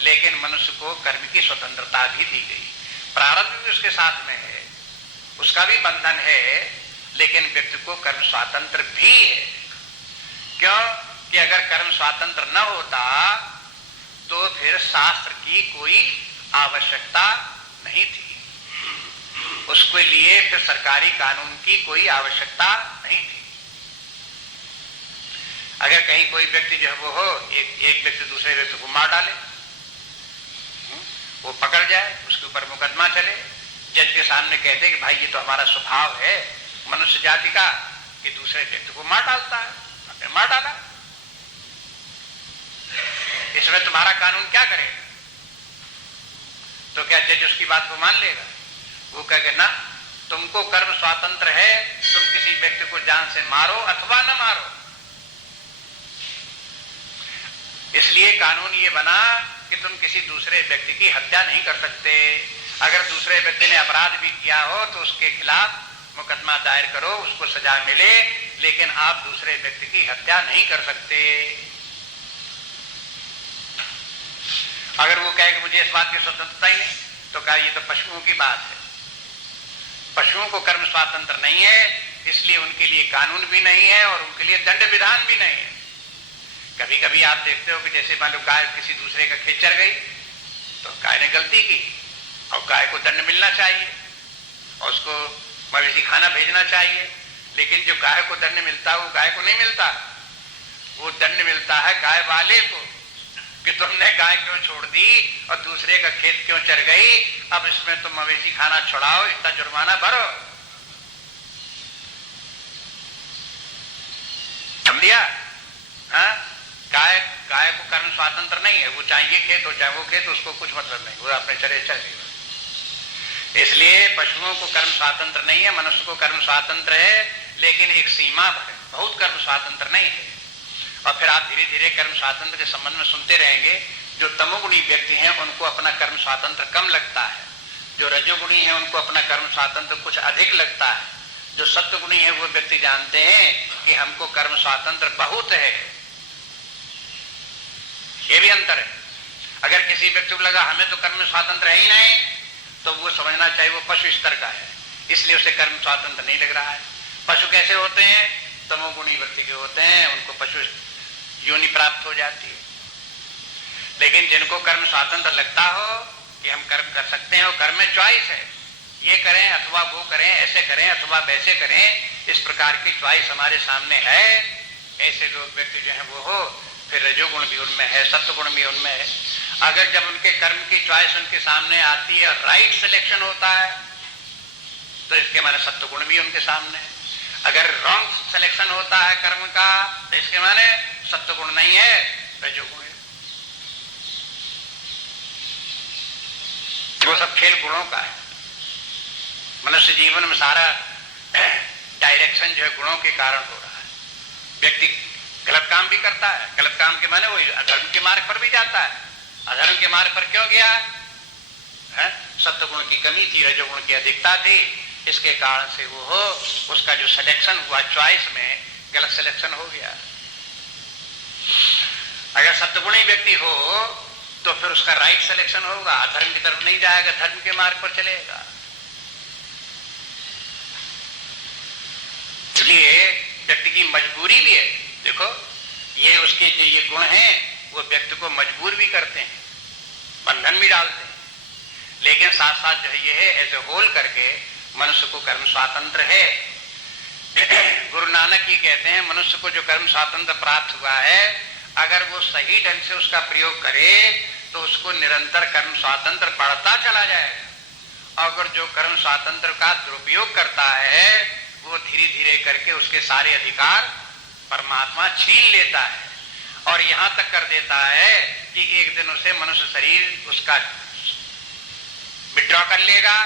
लेकिन मनुष्य को कर्म की स्वतंत्रता भी दी गई। प्रारब्ध भी उसके साथ में है, उसका भी बंधन है, लेकिन व्यक्ति को कर्म स्वातंत्र भी है। क्यों कि अगर कर्म स्वातंत्र न होता तो फिर शास्त्र की कोई आवश्यकता नहीं थी, उसके लिए फिर सरकारी कानून की कोई आवश्यकता नहीं थी। अगर कहीं कोई व्यक्ति जो है वो हो, एक व्यक्ति दूसरे व्यक्ति को मार डाले, वो पकड़ जाए, उसके ऊपर मुकदमा चले, जज के सामने कहते कि भाई ये तो हमारा स्वभाव है मनुष्य जाति का कि दूसरे व्यक्ति को मार डालता है, आपने मार डाला, इसमें तुम्हारा कानून क्या करेगा? तो क्या जज उसकी बात को मान लेगा? वो कहेगा ना, तुमको कर्म स्वातंत्र है, तुम किसी व्यक्ति को जान से मारो अथवा न मारो। इसलिए कानून ये बना कि तुम किसी दूसरे व्यक्ति की हत्या नहीं कर सकते। अगर दूसरे व्यक्ति ने अपराध भी किया हो तो उसके खिलाफ मुकदमा दायर करो, उसको सजा मिले, लेकिन आप दूसरे व्यक्ति की हत्या नहीं कर सकते। अगर वो कहे कि मुझे इस बात की स्वतंत्रता ही नहीं, तो कहा ये तो पशुओं की बात है। पशुओं को कर्म स्वातंत्र नहीं है, इसलिए उनके लिए कानून भी नहीं है और उनके लिए दंड विधान भी नहीं है। कभी कभी आप देखते हो कि जैसे मान लो गाय किसी दूसरे का खेत चर गई, तो गाय ने गलती की और गाय को दंड मिलना चाहिए और उसको मवेशी खाना भेजना चाहिए, लेकिन जो गाय को दंड मिलता है वो गाय को नहीं मिलता, वो दंड मिलता है गाय वाले को कि तुमने गाय क्यों छोड़ दी और दूसरे का खेत क्यों चर गई, अब इसमें तुम मवेशी खाना छुड़ाओ, इतना जुर्माना भरो। समझिया? हाँ, गाय को कर्म स्वातंत्र नहीं है, वो चाहे ये खेत हो चाहे वो खेत, उसको कुछ मतलब नहीं, वो अपने चरे चलेगा। इसलिए पशुओं को कर्म स्वातंत्र नहीं है, मनुष्य को कर्म स्वातंत्र है, लेकिन एक सीमा है, बहुत कर्म स्वातंत्र नहीं है। और फिर आप धीरे धीरे कर्म स्वातंत्र के संबंध में सुनते रहेंगे। जो तमोगुणी व्यक्ति हैं उनको अपना कर्म स्वातंत्र कम लगता है, जो रजोगुणी हैं उनको अपना कर्म स्वातंत्र कुछ अधिक लगता है, जो सत्वगुणी है वो व्यक्ति जानते हैं कि हमको कर्म स्वातंत्र बहुत है। ये भी अंतर है। अगर किसी व्यक्ति को लगा हमें तो कर्म स्वातंत्र है ही नहीं, तो वो समझना चाहिए वो पशु स्तर का है, इसलिए उसे कर्म स्वातंत्र नहीं लग रहा है। पशु कैसे होते हैं? तमोगुणी व्यक्ति के होते हैं, उनको पशु योनि प्राप्त हो जाती है। लेकिन जिनको कर्म स्वातंत्र लगता हो कि हम कर्म कर सकते हैं और कर्म में चॉइस है, ये करें अथवा वो करें, ऐसे करें अथवा वैसे करें, इस प्रकार की चॉइस हमारे सामने है, ऐसे लोग व्यक्ति जो है वो हो, फिर रजोगुण भी उनमें है, सत्वगुण भी उनमें है। अगर जब उनके कर्म की चॉइस उनके सामने आती है, राइट सिलेक्शन होता है, तो इसके माने सत्वगुण भी उनके सामने है। अगर रॉन्ग सिलेक्शन होता है कर्म का, तो इसके माने सत्वगुण नहीं है, रजोगुण है। वो सब खेल गुणों का है। मनुष्य जीवन में सारा डायरेक्शन जो है गुणों के कारण हो रहा है। व्यक्ति गलत काम भी करता है, गलत काम के माने वो अधर्म के मार्ग पर भी जाता है। अधर्म के मार्ग पर क्यों गया? सत्वगुण की कमी थी, रजोगुण की अधिकता थी, इसके कारण से वो हो, उसका जो सिलेक्शन हुआ चॉइस में गलत सिलेक्शन हो गया। सद्गुणी व्यक्ति हो तो फिर उसका राइट सिलेक्शन होगा, अधर्म की तरफ नहीं जाएगा, धर्म के मार्ग पर चलेगा। इसलिए व्यक्ति की मजबूरी भी है। देखो ये उसके जो ये गुण हैं वो व्यक्ति को मजबूर भी करते हैं, बंधन भी डालते हैं, लेकिन साथ साथ जो है ये है ऐसे होल करके मनुष्य को कर्म स्वातंत्र है। गुरु नानक जी कहते हैं मनुष्य को जो कर्म स्वातंत्र प्राप्त हुआ है, अगर वो सही ढंग से उसका प्रयोग करे तो उसको निरंतर कर्म स्वातंत्र बढ़ता चला जाएगा। अगर जो कर्म स्वातंत्र का दुरुपयोग करता है वो धीरे धीरे करके उसके सारे अधिकार परमात्मा छीन लेता है और यहां तक कर देता है कि एक दिन उसे मनुष्य शरीर उसका विड्रॉ कर लेगा।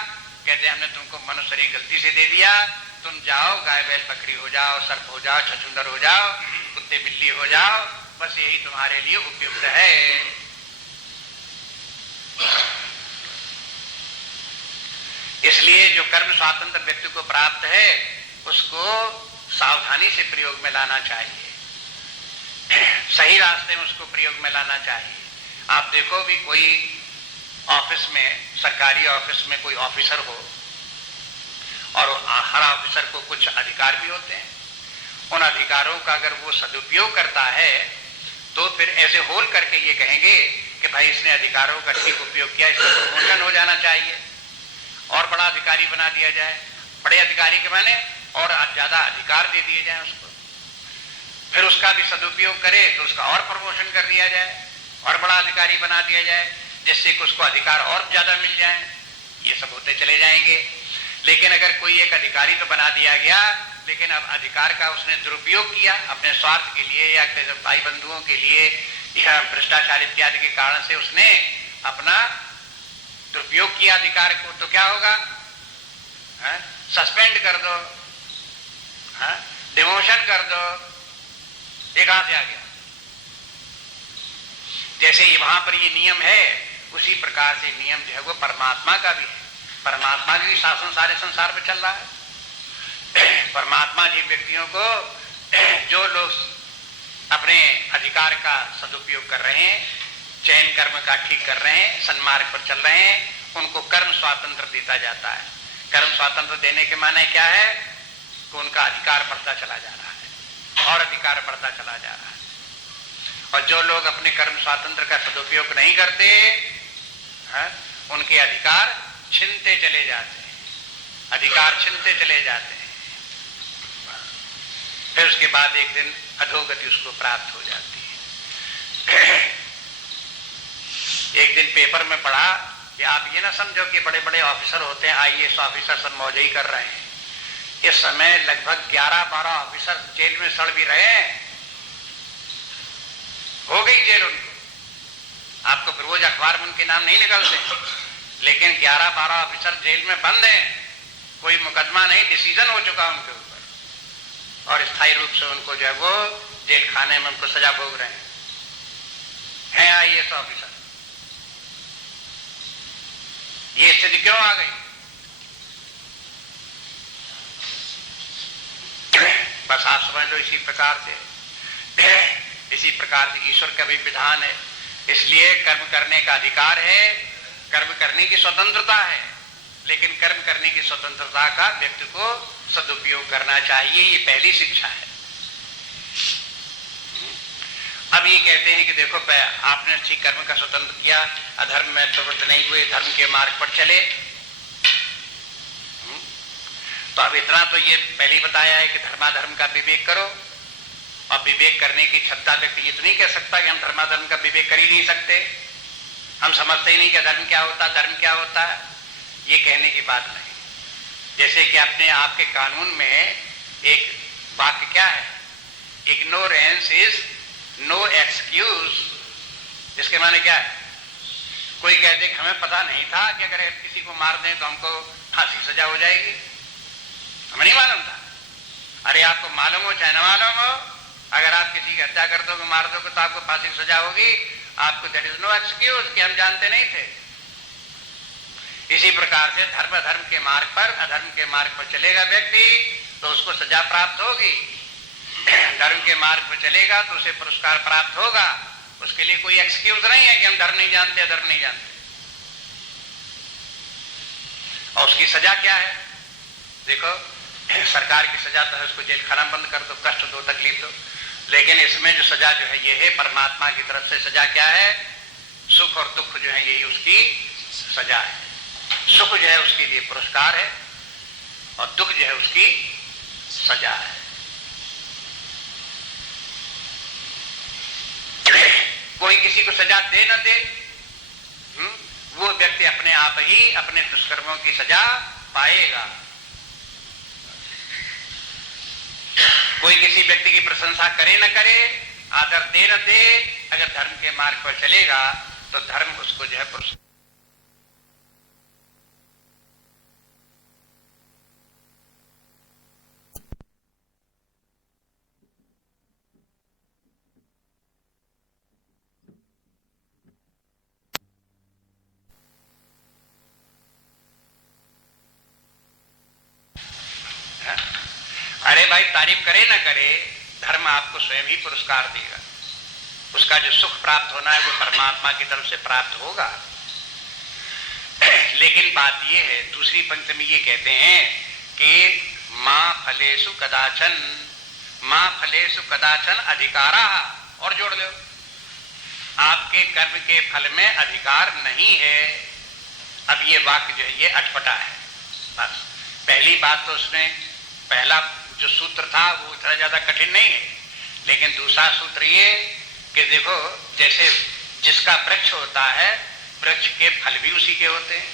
कहते हैं हमने तुमको मनुष्य शरीर गलती से दे दिया, तुम जाओ गाय बैल बकरी हो जाओ, सर्प हो जाओ, छछूंदर हो जाओ, कुत्ते बिल्ली हो जाओ, बस यही तुम्हारे लिए उपयुक्त है। इसलिए जो कर्म स्वातंत्र व्यक्ति को प्राप्त है उसको सावधानी से प्रयोग में लाना चाहिए, सही रास्ते में उसको प्रयोग में लाना चाहिए। आप देखो भी कोई ऑफिस में, सरकारी ऑफिस में कोई ऑफिसर हो और हर ऑफिसर को कुछ अधिकार भी होते हैं, उन अधिकारों का अगर वो सदुपयोग करता है तो फिर ऐसे होल करके ये कहेंगे कि भाई इसने अधिकारों का ठीक उपयोग किया, इसका प्रमोशन हो जाना चाहिए और बड़ा अधिकारी बना दिया जाए। बड़े अधिकारी के माने और ज्यादा अधिकार दे दिए जाए उसको, फिर उसका भी सदुपयोग करे तो उसका और प्रमोशन कर दिया जाए और बड़ा अधिकारी बना दिया जाए, जिससे कि उसको अधिकार और ज्यादा मिल जाए। ये सब होते चले जाएंगे। लेकिन अगर कोई एक अधिकारी तो बना दिया गया, लेकिन अब अधिकार का उसने दुरुपयोग किया अपने स्वार्थ के लिए या भाई बंधुओं के लिए या भ्रष्टाचार इत्यादि के कारण से उसने अपना दुरुपयोग किया अधिकार को, तो क्या होगा? सस्पेंड कर दो, डिमोशन कर दो। ये कहां से आ गया? जैसे ही वहां पर ये नियम है उसी प्रकार से नियम जो है वो परमात्मा का भी है। परमात्मा की शासन सारे संसार में चल रहा है। परमात्मा जी व्यक्तियों को, जो लोग अपने अधिकार का सदुपयोग कर रहे हैं, चयन कर्म का ठीक कर रहे हैं, सन्मार्ग पर चल रहे हैं, उनको कर्म स्वातंत्र देता जाता है। कर्म स्वातंत्र देने के माने क्या है कि उनका अधिकार बढ़ता चला जा रहा है और अधिकार बढ़ता चला जा रहा है। और जो लोग अपने कर्म स्वातंत्र का सदुपयोग नहीं करते उनके अधिकार छिनते चले जाते हैं, अधिकार छिनते चले जाते हैं। फिर उसके बाद एक दिन अधोगति उसको प्राप्त हो जाती है। एक दिन पेपर में पढ़ा कि आप ये ना समझो कि बड़े बड़े ऑफिसर होते हैं, आईएएस ऑफिसर सब मौजूद कर रहे हैं। इस समय लगभग 11-12 ऑफिसर जेल में सड़ भी रहे हैं, हो गई जेल उनको। आपको रोज अखबार में उनके नाम नहीं निकलते, लेकिन 11-12 ऑफिसर जेल में बंद हैं, कोई मुकदमा नहीं, डिसीजन हो चुका उनके ऊपर और स्थायी रूप से उनको जो है वो जेल खाने में उनको सजा भोग रहे हैं आईएएस ऑफिसर। ये स्थिति क्यों आ गई? बस आप समझ लो इसी प्रकार से ईश्वर का भी विधान है। इसलिए कर्म करने का अधिकार है, कर्म करने की स्वतंत्रता है, लेकिन कर्म करने की स्वतंत्रता का व्यक्ति को सदुपयोग करना चाहिए। ये पहली शिक्षा है। अब ये कहते हैं कि देखो आपने ठीक कर्म का स्वतंत्र किया, अधर्म में प्रवृत्त नहीं हुए, धर्म के मार्ग पर चले। तो अब इतना तो ये पहले ही बताया है कि धर्माधर्म का विवेक करो। और विवेक करने की क्षमता व्यक्ति ये तो नहीं कह सकता कि हम धर्माधर्म का विवेक कर ही नहीं सकते, हम समझते ही नहीं कि धर्म क्या होता, धर्म क्या होता है। ये कहने की बात नहीं। जैसे कि अपने आपके कानून में एक वाक्य क्या है, इग्नोरेंस इज नो एक्सक्यूज। इसके माने क्या है? कोई कहते कि हमें पता नहीं था कि अगर किसी को मार दें तो हमको फांसी की सजा हो जाएगी, हमें नहीं मालूम था। अरे आपको मालूम हो चाहे न मालूम हो, अगर आप किसी की हत्या कर दोगे, मार दोगे तो आपको फांसी की सजा होगी। आपको दैट इज नो एक्सक्यूज कि हम जानते नहीं थे। इसी प्रकार से धर्म अधर्म के मार्ग पर, अधर्म के मार्ग पर चलेगा व्यक्ति तो उसको सजा प्राप्त होगी, धर्म के मार्ग पर चलेगा तो उसे पुरस्कार प्राप्त होगा। उसके लिए कोई एक्सक्यूज नहीं है कि हम धर्म नहीं जानते, धर्म नहीं जानते। और उसकी सजा क्या है? देखो, सरकार की सजा तो है उसको जेल खाना बंद कर दो, कष्ट दो, तकलीफ दो, लेकिन इसमें जो सजा जो है ये है परमात्मा की तरफ से। सजा क्या है? सुख और दुख जो है यही उसकी सजा है। सुख जो है उसके लिए पुरस्कार है और दुख जो है उसकी सजा है। कोई किसी को सजा दे न दे, वो व्यक्ति अपने आप ही अपने दुष्कर्मों की सजा पाएगा। कोई किसी व्यक्ति की प्रशंसा करे न करे, आदर दे न दे, अगर धर्म के मार्ग पर चलेगा तो धर्म उसको जो है पुरस्कार। अरे भाई, तारीफ करे ना करे, धर्म आपको स्वयं ही पुरस्कार देगा। उसका जो सुख प्राप्त होना है वो परमात्मा की तरफ से प्राप्त होगा। लेकिन बात ये है, दूसरी पंक्ति में ये कहते हैं कि मां फलेषु कदाचन, मां फलेषु कदाचन अधिकारा, और जोड़ दो, आपके कर्म के फल में अधिकार नहीं है। अब ये वाक्य जो है ये अटपटा है। बस पहली बात तो उसने, पहला जो सूत्र था वो इतना ज्यादा कठिन नहीं है, लेकिन दूसरा सूत्र ये कि देखो, जैसे जिसका वृक्ष होता है, वृक्ष के फल भी उसी के होते हैं।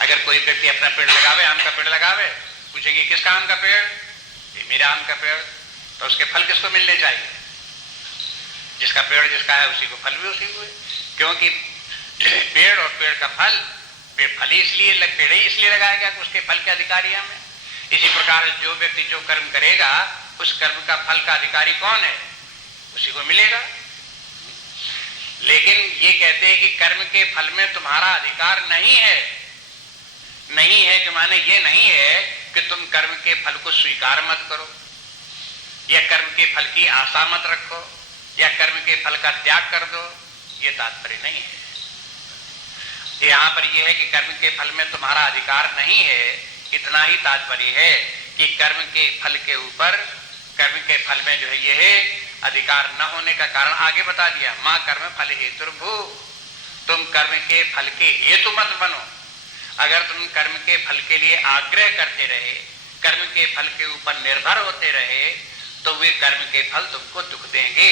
अगर कोई व्यक्ति अपना पेड़ लगावे, आम का पेड़ लगावे, पूछेंगे किसका आम का पेड़? ये मेरा आम का पेड़। तो उसके फल किसको मिलने चाहिए? जिसका पेड़ जिसका है उसी को फल भी उसी को है। क्योंकि पेड़ और पेड़ का फल, फल इसलिए पेड़ ही इसलिए लगाया गया कि उसके फल के अधिकारी हम हैं। इसी प्रकार जो व्यक्ति जो कर्म करेगा उस कर्म का फल का अधिकारी कौन है? उसी को मिलेगा। लेकिन ये कहते हैं कि कर्म के फल में तुम्हारा अधिकार नहीं है। नहीं है कि माने ये नहीं है कि तुम कर्म के फल को स्वीकार मत करो, या कर्म के फल की आशा मत रखो, या कर्म के फल का त्याग कर दो, ये तात्पर्य नहीं है। यहां पर यह है कि कर्म के फल में तुम्हारा अधिकार नहीं है, इतना ही तात्पर्य है कि कर्म के फल के ऊपर, कर्म के फल में जो है यह अधिकार न होने का कारण आगे बता दिया। मां कर्म फल हेतुर्भू, तुम कर्म के फल के हेतु मत बनो। अगर तुम कर्म के फल के लिए आग्रह करते रहे, कर्म के फल के ऊपर निर्भर होते रहे, तो वे कर्म के फल तुमको दुख देंगे।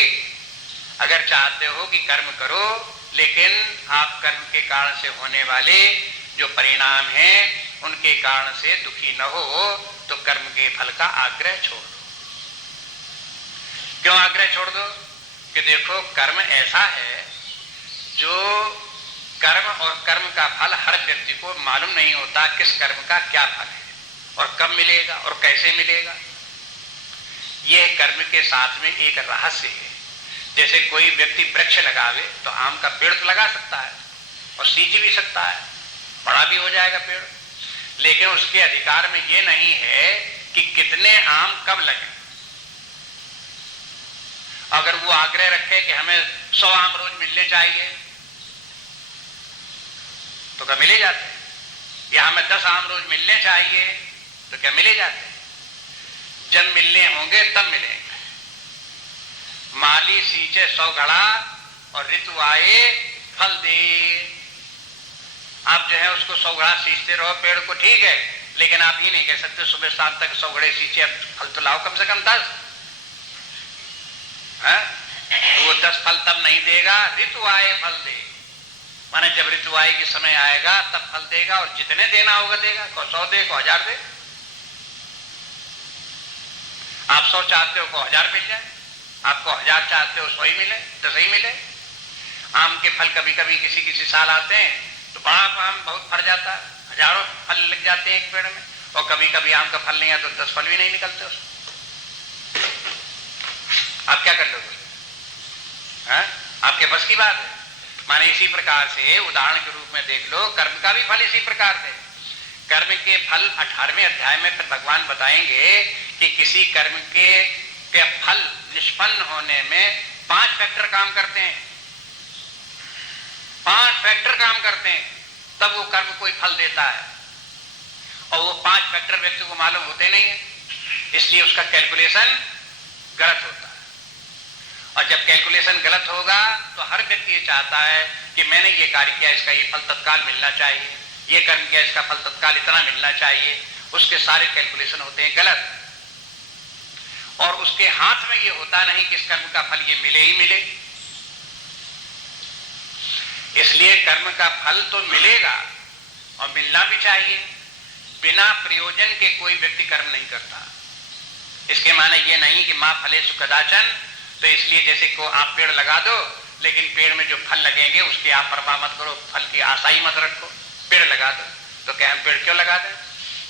अगर चाहते हो कि कर्म करो, लेकिन आप कर्म के कारण से होने वाले जो परिणाम हैं उनके कारण से दुखी न हो, तो कर्म के फल का आग्रह छोड़ दो। क्यों आग्रह छोड़ दो? कि देखो, कर्म ऐसा है जो कर्म और कर्म का फल हर व्यक्ति को मालूम नहीं होता किस कर्म का क्या फल है और कब मिलेगा और कैसे मिलेगा। यह कर्म के साथ में एक रहस्य है। जैसे कोई व्यक्ति वृक्ष लगावे तो आम का पेड़ तो लगा सकता है और सींच भी सकता है, बड़ा भी हो जाएगा पेड़, लेकिन उसके अधिकार में यह नहीं है कि कितने आम कब लगे। अगर वो आग्रह रखे कि हमें 100 आम रोज मिलने चाहिए, तो क्या मिले जाते? या हमें 10 आम रोज मिलने चाहिए, तो क्या मिले जाते? जब मिलने होंगे तब मिलेंगे। माली सींचे 100 घड़ा और ऋतु आए फल दे। आप जो है उसको 100 घड़ा सींचते रहो पेड़ को, ठीक है, लेकिन आप ये नहीं कह सकते सुबह शाम तक 100 घड़े सींचे, फल तो लाओ कम से कम 10। तो वो 10 फल तब नहीं देगा, ऋतु आए फल दे। माने जब ऋतु आएगी, समय आएगा, तब फल देगा, और जितने देना होगा देगा। को 100 दे, को 1000 दे। आप 100 चाहते हो, को 1000 मिल जाए। आपको 1000 चाहते हो, 100 ही मिले, 10 ही मिले। आम के फल कभी कभी किसी किसी साल आते हैं तो बड़ा आम बहुत फर जाता है, हजारों फल लग जाते हैं एक पेड़ में, और कभी कभी आम का फल नहीं आता तो 10 फल भी नहीं निकलते उसमें। आप क्या कर लोगे? आपके बस की बात है। माने इसी प्रकार से उदाहरण के रूप में देख लो, कर्म का भी फल इसी प्रकार से। कर्म के फल 18वें अध्याय में फिर भगवान बताएंगे कि किसी कर्म के फल निष्पन्न होने में 5 फैक्टर काम करते हैं, 5 फैक्टर काम करते हैं, तब वो कर्म कोई फल देता है। और वो 5 फैक्टर व्यक्ति को मालूम होते नहीं है, इसलिए उसका कैलकुलेशन गलत होता है। और जब कैलकुलेशन गलत होगा तो हर व्यक्ति ये चाहता है कि मैंने ये कार्य किया, इसका ये फल तत्काल मिलना चाहिए, ये कर्म किया, इसका फल तत्काल इतना मिलना चाहिए। उसके सारे कैलकुलेशन होते हैं गलत, और उसके हाथ में ये होता नहीं कि इस कर्म का फल ये मिले ही मिले। इसलिए कर्म का फल तो मिलेगा और मिलना भी चाहिए। बिना प्रयोजन के कोई व्यक्ति कर्म नहीं करता। इसके माने ये नहीं कि मां फलेषु कदाचन, तो इसलिए जैसे को आप पेड़ लगा दो, लेकिन पेड़ में जो फल लगेंगे उसकी आप परवाह मत करो, फल की आशा ही मत रखो। पेड़ लगा दो तो क्या हम पेड़ क्यों लगा दें?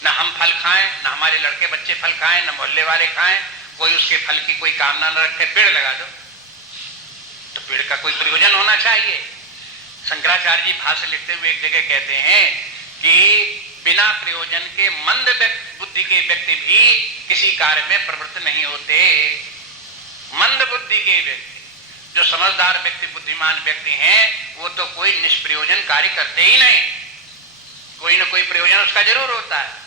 ना हम फल खाएं, ना हमारे लड़के बच्चे फल खाएं, ना मोहल्ले वाले खाएं, कोई उसके फल की कोई कामना न रखे, पेड़ लगा दो। तो पेड़ का कोई प्रयोजन होना चाहिए। शंकराचार्य जी भाष्य लिखते हुए एक जगह कहते हैं कि बिना प्रयोजन के मंद बुद्धि के व्यक्ति भी किसी कार्य में प्रवृत्त नहीं होते। मंद बुद्धि के व्यक्ति, जो समझदार व्यक्ति, बुद्धिमान व्यक्ति हैं, वो तो कोई निष्प्रयोजन कार्य करते ही नहीं, कोई ना कोई प्रयोजन उसका जरूर होता है।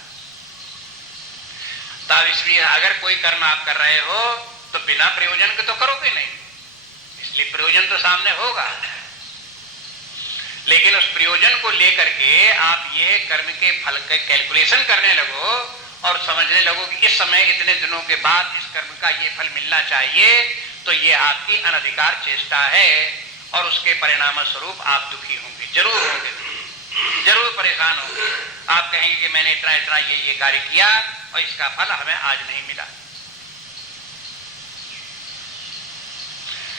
तब इसलिए अगर कोई कर्म आप कर रहे हो तो बिना प्रयोजन के तो करोगे नहीं, इसलिए प्रयोजन तो सामने होगा। लेकिन उस प्रयोजन को लेकर के आप ये कर्म के फल के कैलकुलेशन करने लगो और समझने लगो कि इस समय इतने दिनों के बाद इस कर्म का ये फल मिलना चाहिए, तो ये आपकी अनधिकार चेष्टा है और उसके परिणाम स्वरूप आप दुखी होंगे, जरूर होंगे, जरूर परेशान होंगे। आप कहेंगे कि मैंने इतना इतना ये कार्य किया और इसका फल हमें आज नहीं मिला।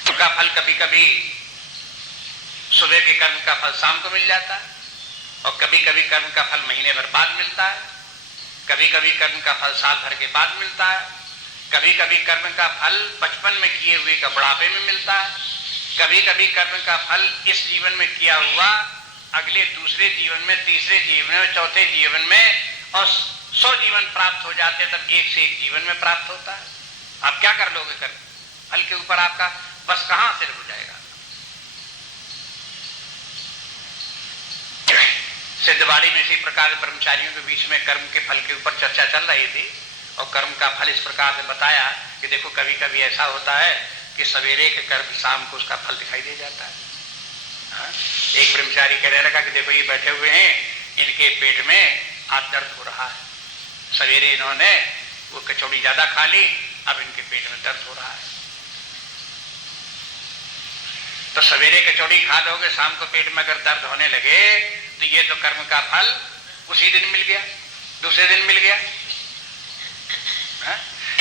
उसका फल कभी कभी सुबह के कर्म का फल शाम को मिल जाता है, और कभी कभी कर्म का फल महीने भर बाद मिलता है, कभी कभी कर्म का फल साल भर के बाद मिलता है, कभी कभी कर्म का फल बचपन में किए हुए का बुढ़ापे में मिलता है, कभी कभी कर्म का फल इस जीवन में किया हुआ अगले दूसरे जीवन में, तीसरे जीवन में, चौथे जीवन में, और 100 जीवन प्राप्त हो जाते हैं, तब एक से एक जीवन में प्राप्त होता है। आप क्या कर लोगे कर्म फल के ऊपर? आपका बस कहां सिर हो जाएगा। सिद्धवाड़ी में इसी प्रकार ब्रह्मचारियों के बीच में कर्म के फल के ऊपर चर्चा चल रही थी, और कर्म का फल इस प्रकार से बताया कि देखो कभी कभी ऐसा होता है कि सवेरे के कर्म शाम को उसका फल दिखाई दे जाता है। एक ब्रह्मचारी कहने लगा कि देखो ये बैठे हुए हैं, इनके पेट में आज दर्द हो रहा है, सवेरे इन्होंने वो कचौड़ी ज्यादा खा ली, अब इनके पेट में दर्द हो रहा है। तो सवेरे कचौड़ी खा लोगे, शाम को पेट में अगर दर्द होने लगे तो ये तो कर्म का फल उसी दिन मिल गया, दूसरे दिन मिल गया।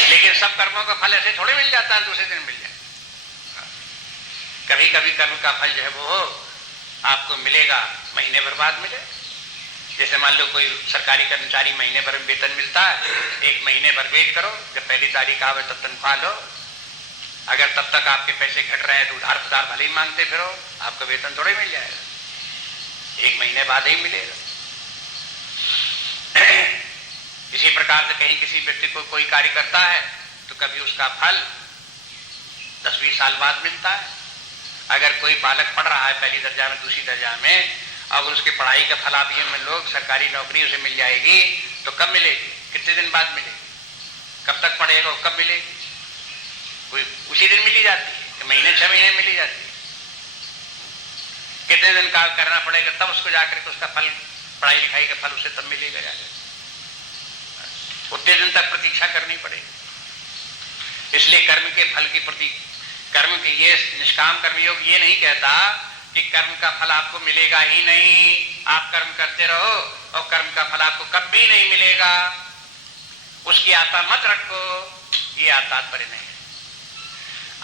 लेकिन सब कर्मों का फल ऐसे थोड़े मिल जाता है दूसरे दिन मिल जाए। कभी कभी कर्म का फल जो है वो आपको मिलेगा महीने भर बाद मिले। जैसे मान लो कोई सरकारी कर्मचारी महीने भर में वेतन मिलता है, एक महीने भर वेट करो, जब पहली तारीख आवे तब तनख्वाह लो। अगर तब तक आपके पैसे घट रहे हैं तो उधार पुधार भले ही मांगते फिरो, आपका वेतन थोड़े मिल जाएगा, एक महीने बाद ही मिलेगा। इसी प्रकार से कहीं किसी व्यक्ति को कोई कार्य करता है तो कभी उसका फल 10-20 साल बाद मिलता है। अगर कोई बालक पढ़ रहा है पहली दर्जा में, दूसरी दर्जा में, अगर उसकी पढ़ाई का फल आप ये लोग सरकारी नौकरी उसे मिल जाएगी तो कब मिलेगी? कितने दिन बाद मिलेगी? कब तक पढ़ेगा और कब मिलेगी? कोई उसी दिन मिली जाती है, महीने 6 महीने मिली जाती है। कितने दिन काम करना पड़ेगा तब उसको जाकर के उसका फल, पढ़ाई लिखाई का फल उसे तब मिलेगा जाकर। उतने दिन तक प्रतीक्षा करनी पड़ेगी। इसलिए कर्म के फल की प्रति कर्म के ये निष्काम कर्मयोग ये नहीं कहता कि कर्म का फल आपको मिलेगा ही नहीं, आप कर्म करते रहो और कर्म का फल आपको कभी नहीं मिलेगा, उसकी आशा मत रखो, ये तात्पर्य नहीं है।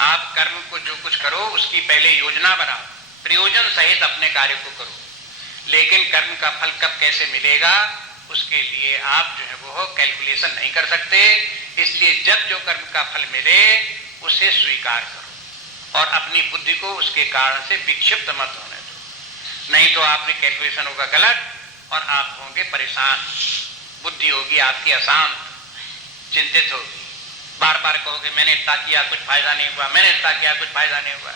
आप कर्म को जो कुछ करो उसकी पहले योजना बनाओ, प्रयोजन सहित अपने कार्य को करो, लेकिन कर्म का फल कब कैसे मिलेगा उसके लिए आप जो है वो कैलकुलेशन नहीं कर सकते। इसलिए जब जो कर्म का फल मिले उसे स्वीकार करो और अपनी बुद्धि को उसके कारण से विक्षिप्त मत होने दो, नहीं तो आपने कैलकुलेशन होगा गलत और आप होंगे परेशान, बुद्धि होगी आपकी अशांत, चिंतित होगी। बार बार कहोगे मैंने इतना किया कुछ फायदा नहीं हुआ, मैंने इतना किया कुछ फायदा नहीं हुआ,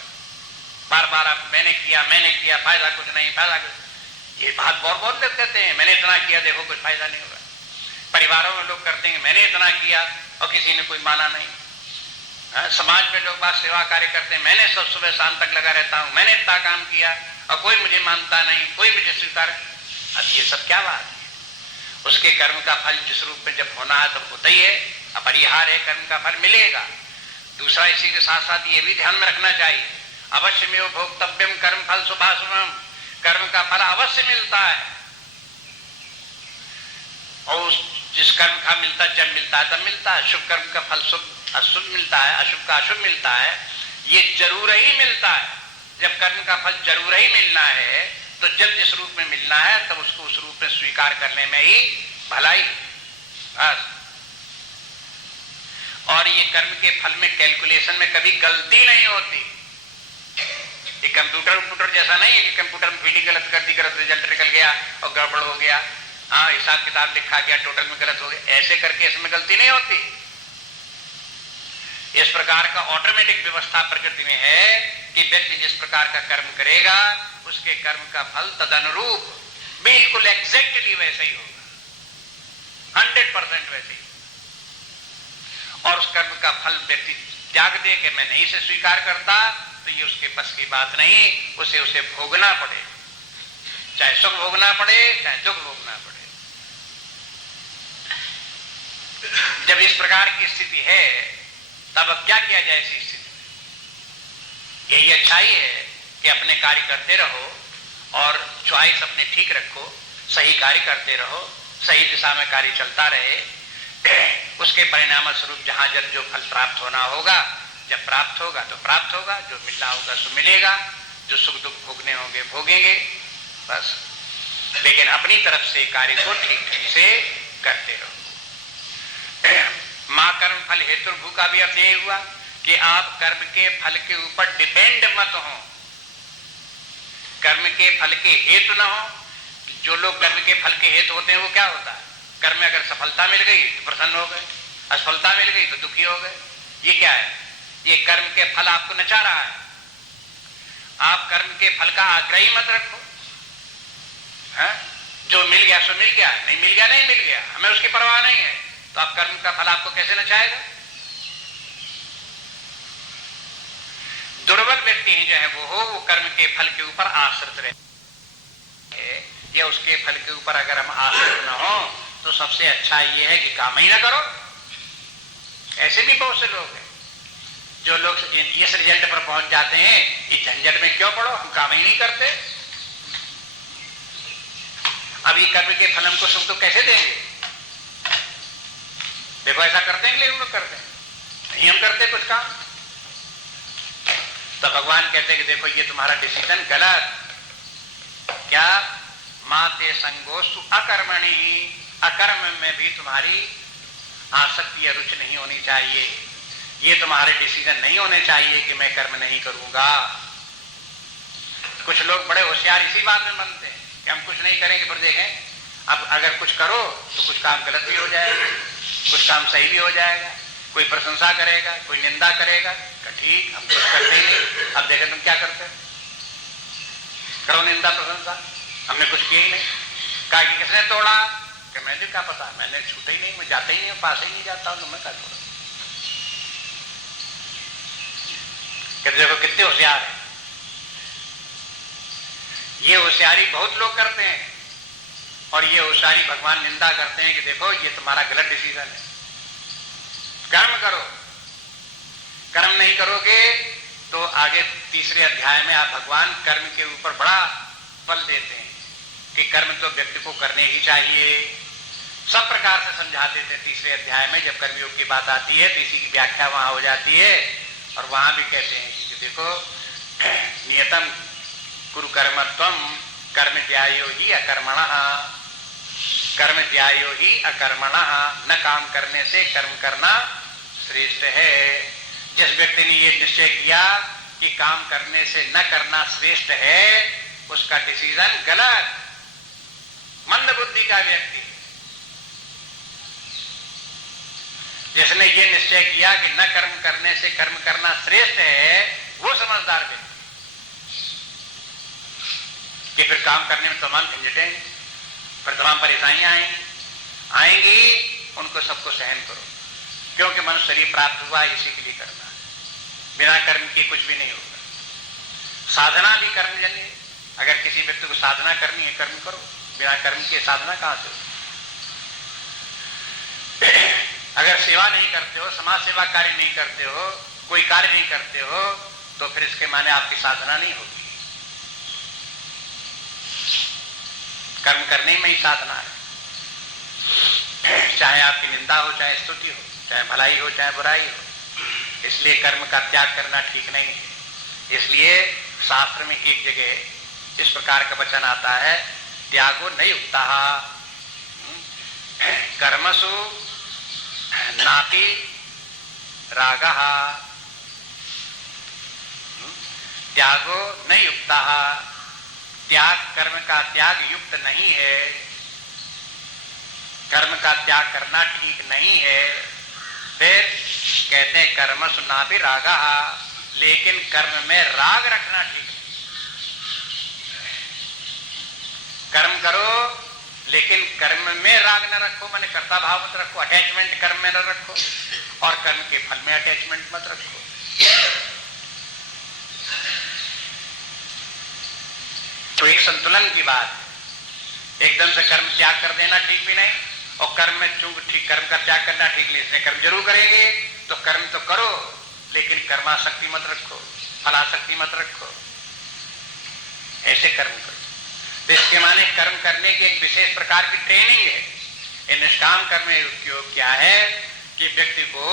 बार बार आप मैंने किया फायदा कुछ नहीं, फायदा कुछ, ये बात बहुत बहुत लोग कहते हैं, मैंने इतना किया देखो कुछ फायदा नहीं हुआ। परिवारों में लोग करते हैं मैंने इतना किया और किसी ने कोई माना नहीं। समाज में लोग बात सेवा कार्य करते हैं, मैंने सब सुबह शाम तक लगा रहता हूं, मैंने इतना काम किया और कोई मुझे मानता नहीं, कोई मुझे स्वीकार। अब ये सब क्या बात है? उसके कर्म का फल जिस रूप में जब होना है तब होता ही है, अपरिहार्य है, कर्म का फल मिलेगा। दूसरा इसी के साथ साथ ये भी ध्यान में रखना चाहिए, अवश्य में भोक्तव्यम कर्म फल शुभाशुभम, कर्म का फल अवश्य मिलता है और जिस कर्म का मिलता जब मिलता है तब मिलता है। शुभ कर्म का फल शुभ अशुभ मिलता है, अशुभ का अशुभ मिलता है, ये जरूर ही मिलता है। जब कर्म का फल जरूर ही मिलना है तो जब जिस रूप में मिलना है तब उसको उस रूप में स्वीकार करने में ही भलाई। और ये कर्म के फल में कैलकुलेशन में कभी गलती नहीं होती। ये कंप्यूटर जैसा नहीं है कि कंप्यूटर में फीडिंग गलत कर दी, गलत रिजल्ट निकल गया और गड़बड़ हो गया, हाँ हिसाब किताब लिखा गया टोटल में गलत हो गया, ऐसे करके इसमें गलती नहीं होती। इस प्रकार का ऑटोमेटिक व्यवस्था प्रकृति में है कि व्यक्ति जिस प्रकार का कर्म करेगा उसके कर्म का फल तदनुरूप बिल्कुल एग्जैक्टली वैसे ही होगा, 100% वैसे ही। और उस कर्म का फल व्यक्ति त्याग दे कि मैं नहीं से स्वीकार करता तो ये उसके बस की बात नहीं, उसे भोगना पड़े, चाहे सुख भोगना पड़े चाहे दुख भोगना पड़े। जब इस प्रकार की स्थिति है तब अब क्या किया जाए ऐसी स्थिति में? यही अच्छाई है कि अपने कार्य करते रहो और चॉइस अपने ठीक रखो, सही कार्य करते रहो, सही दिशा में कार्य चलता रहे, उसके परिणाम स्वरूप जहां जब जो फल प्राप्त होना होगा, जब प्राप्त होगा तो प्राप्त होगा, जो मिलना होगा सो मिलेगा, जो सुख दुख भोगने होंगे भोगेंगे बस। लेकिन अपनी तरफ से कार्य को ठीक ठीक से करते रहो। मां कर्म फल हेतु भू का भी अर्थ यही हुआ कि आप कर्म के फल के ऊपर डिपेंड मत हो, कर्म के फल के हेतु न हो। जो लोग कर्म के फल के हेतु होते हैं वो क्या होता है, कर्म में अगर सफलता मिल गई तो प्रसन्न हो गए, असफलता मिल गई तो दुखी हो गए। ये क्या है? ये कर्म के फल आपको नचा रहा है। आप कर्म के फल का आग्रही मत रखो, है? जो मिल गया सो मिल गया, नहीं मिल गया नहीं मिल गया, हमें उसकी परवाह नहीं है। तो आप कर्म का फल आपको कैसे नचाएगा? दुर्बल व्यक्ति ही जो है वो कर्म के फल के ऊपर आश्रित रहे, या उसके फल के ऊपर अगर हम आश्रित न हो तो सबसे अच्छा ये है कि काम ही ना करो। ऐसे भी बहुत से लोग हैं जो लोग इस रिजल्ट पर पहुंच जाते हैं, इस झंझट में क्यों पड़ो, हम काम ही नहीं करते। अब ये कर्म के फल हमको सुख तो कैसे देंगे? देखो ऐसा करते हैं, लेकिन लोग करते हैं नहीं, हम करते कुछ काम। तो भगवान कहते हैं कि देखो ये तुम्हारा डिसीजन गलत। क्या? माते संगोस्तु अकर्मणि, अकर्म में भी तुम्हारी आसक्ति या रुचि नहीं होनी चाहिए। ये तुम्हारे डिसीजन नहीं होने चाहिए कि मैं कर्म नहीं करूंगा। कुछ लोग बड़े होशियार इसी बात में बनते हैं कि हम कुछ नहीं करेंगे, पर देखें अब अगर कुछ करो तो कुछ काम गलत भी हो जाएगा, कुछ काम सही भी हो जाएगा। कोई प्रशंसा करेगा, कोई निंदा करेगा, ठीक हम कुछ करते ही नहीं। अब देखें तुम क्या करते हो, करो निंदा प्रशंसा, हमने कुछ किया ही नहीं। कहा कि किसने तोड़ा? कि मैंने क्या पता, मैंने छूटा ही नहीं, मैं जाता ही नहीं, पास ही नहीं जाता हूं, तो मैं क्या तोड़ा? देखो कितने होशियार है। ये होशियारी बहुत लोग करते हैं और ये होशियारी भगवान निंदा करते हैं कि देखो ये तुम्हारा गलत डिसीजन है। कर्म करो, कर्म नहीं करोगे तो आगे तीसरे अध्याय में आप भगवान कर्म के ऊपर बड़ा बल देते हैं कि कर्म तो व्यक्ति को करने ही चाहिए। सब प्रकार से समझाते थे तीसरे अध्याय में, जब कर्मयोग की बात आती है तो इसी की व्याख्या वहां हो जाती है। और वहां भी कहते हैं कि देखो नियतम कुरु कर्मत्वम कर्म त्यायो ही अकर्मणः, कर्म त्यायो ही अकर्मणः, न काम करने से कर्म करना श्रेष्ठ है। जिस व्यक्ति ने ये निश्चय किया कि काम करने से न करना श्रेष्ठ है, उसका डिसीजन गलत, मंद बुद्धि का व्यक्ति। जिसने ये निश्चय किया कि न कर्म करने से कर्म करना श्रेष्ठ है, वो समझदार व्यक्ति कि फिर काम करने में तमाम झंझटें, फिर तमाम परेशानियां आएंगी, उनको सबको सहन करो, क्योंकि मनुष्य शरीर प्राप्त हुआ इसी के लिए करना है, बिना कर्म के कुछ भी नहीं होगा। साधना भी कर्मजन्य है। अगर किसी व्यक्ति को साधना करनी है, कर्म करो, बिना कर्म के साधना कहां से हो। अगर सेवा नहीं करते हो, समाज सेवा कार्य नहीं करते हो, कोई कार्य नहीं करते हो, तो फिर इसके माने आपकी साधना नहीं होगी। कर्म करने में ही साधना है, चाहे आपकी निंदा हो, चाहे स्तुति हो, चाहे भलाई हो, चाहे बुराई हो। इसलिए कर्म का त्याग करना ठीक नहीं है। इसलिए शास्त्र में एक जगह इस प्रकार का वचन आता है, त्यागो न युक्तः कर्मसु नापि रागः, त्यागो न युक्तः, त्याग, कर्म का त्याग युक्त नहीं है, कर्म का त्याग करना ठीक नहीं है। फिर कहते हैं कर्मसु नापि रागः, लेकिन कर्म में राग रखना ठीक है। कर्म करो लेकिन कर्म में राग न रखो, माने कर्ता भाव मत रखो, अटैचमेंट कर्म में न रखो, और कर्म के फल में अटैचमेंट मत रखो। तो एक संतुलन की बात है। एकदम से कर्म त्याग कर देना ठीक भी नहीं, और कर्म में चूंकि ठीक कर्म का त्याग करना ठीक नहीं, इसलिए कर्म जरूर करेंगे, तो कर्म तो करो लेकिन कर्मासक्ति मत रखो, फलासक्ति मत रखो, ऐसे कर्म करो। तो इसके माने कर्म करने की एक विशेष प्रकार की ट्रेनिंग है। ये निष्काम कर्म उपयोग क्या है कि व्यक्ति को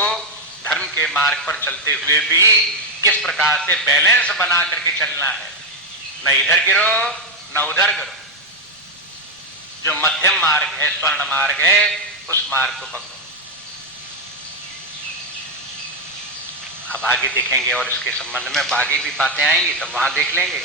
धर्म के मार्ग पर चलते हुए भी किस प्रकार से बैलेंस बना करके चलना है, न इधर गिरो न उधर गिरो। जो मध्यम मार्ग है, स्वर्ण मार्ग है, उस मार्ग को पकड़ो। अब आगे देखेंगे और इसके संबंध में आगे भी बातें आएंगी, तब वहां देख लेंगे।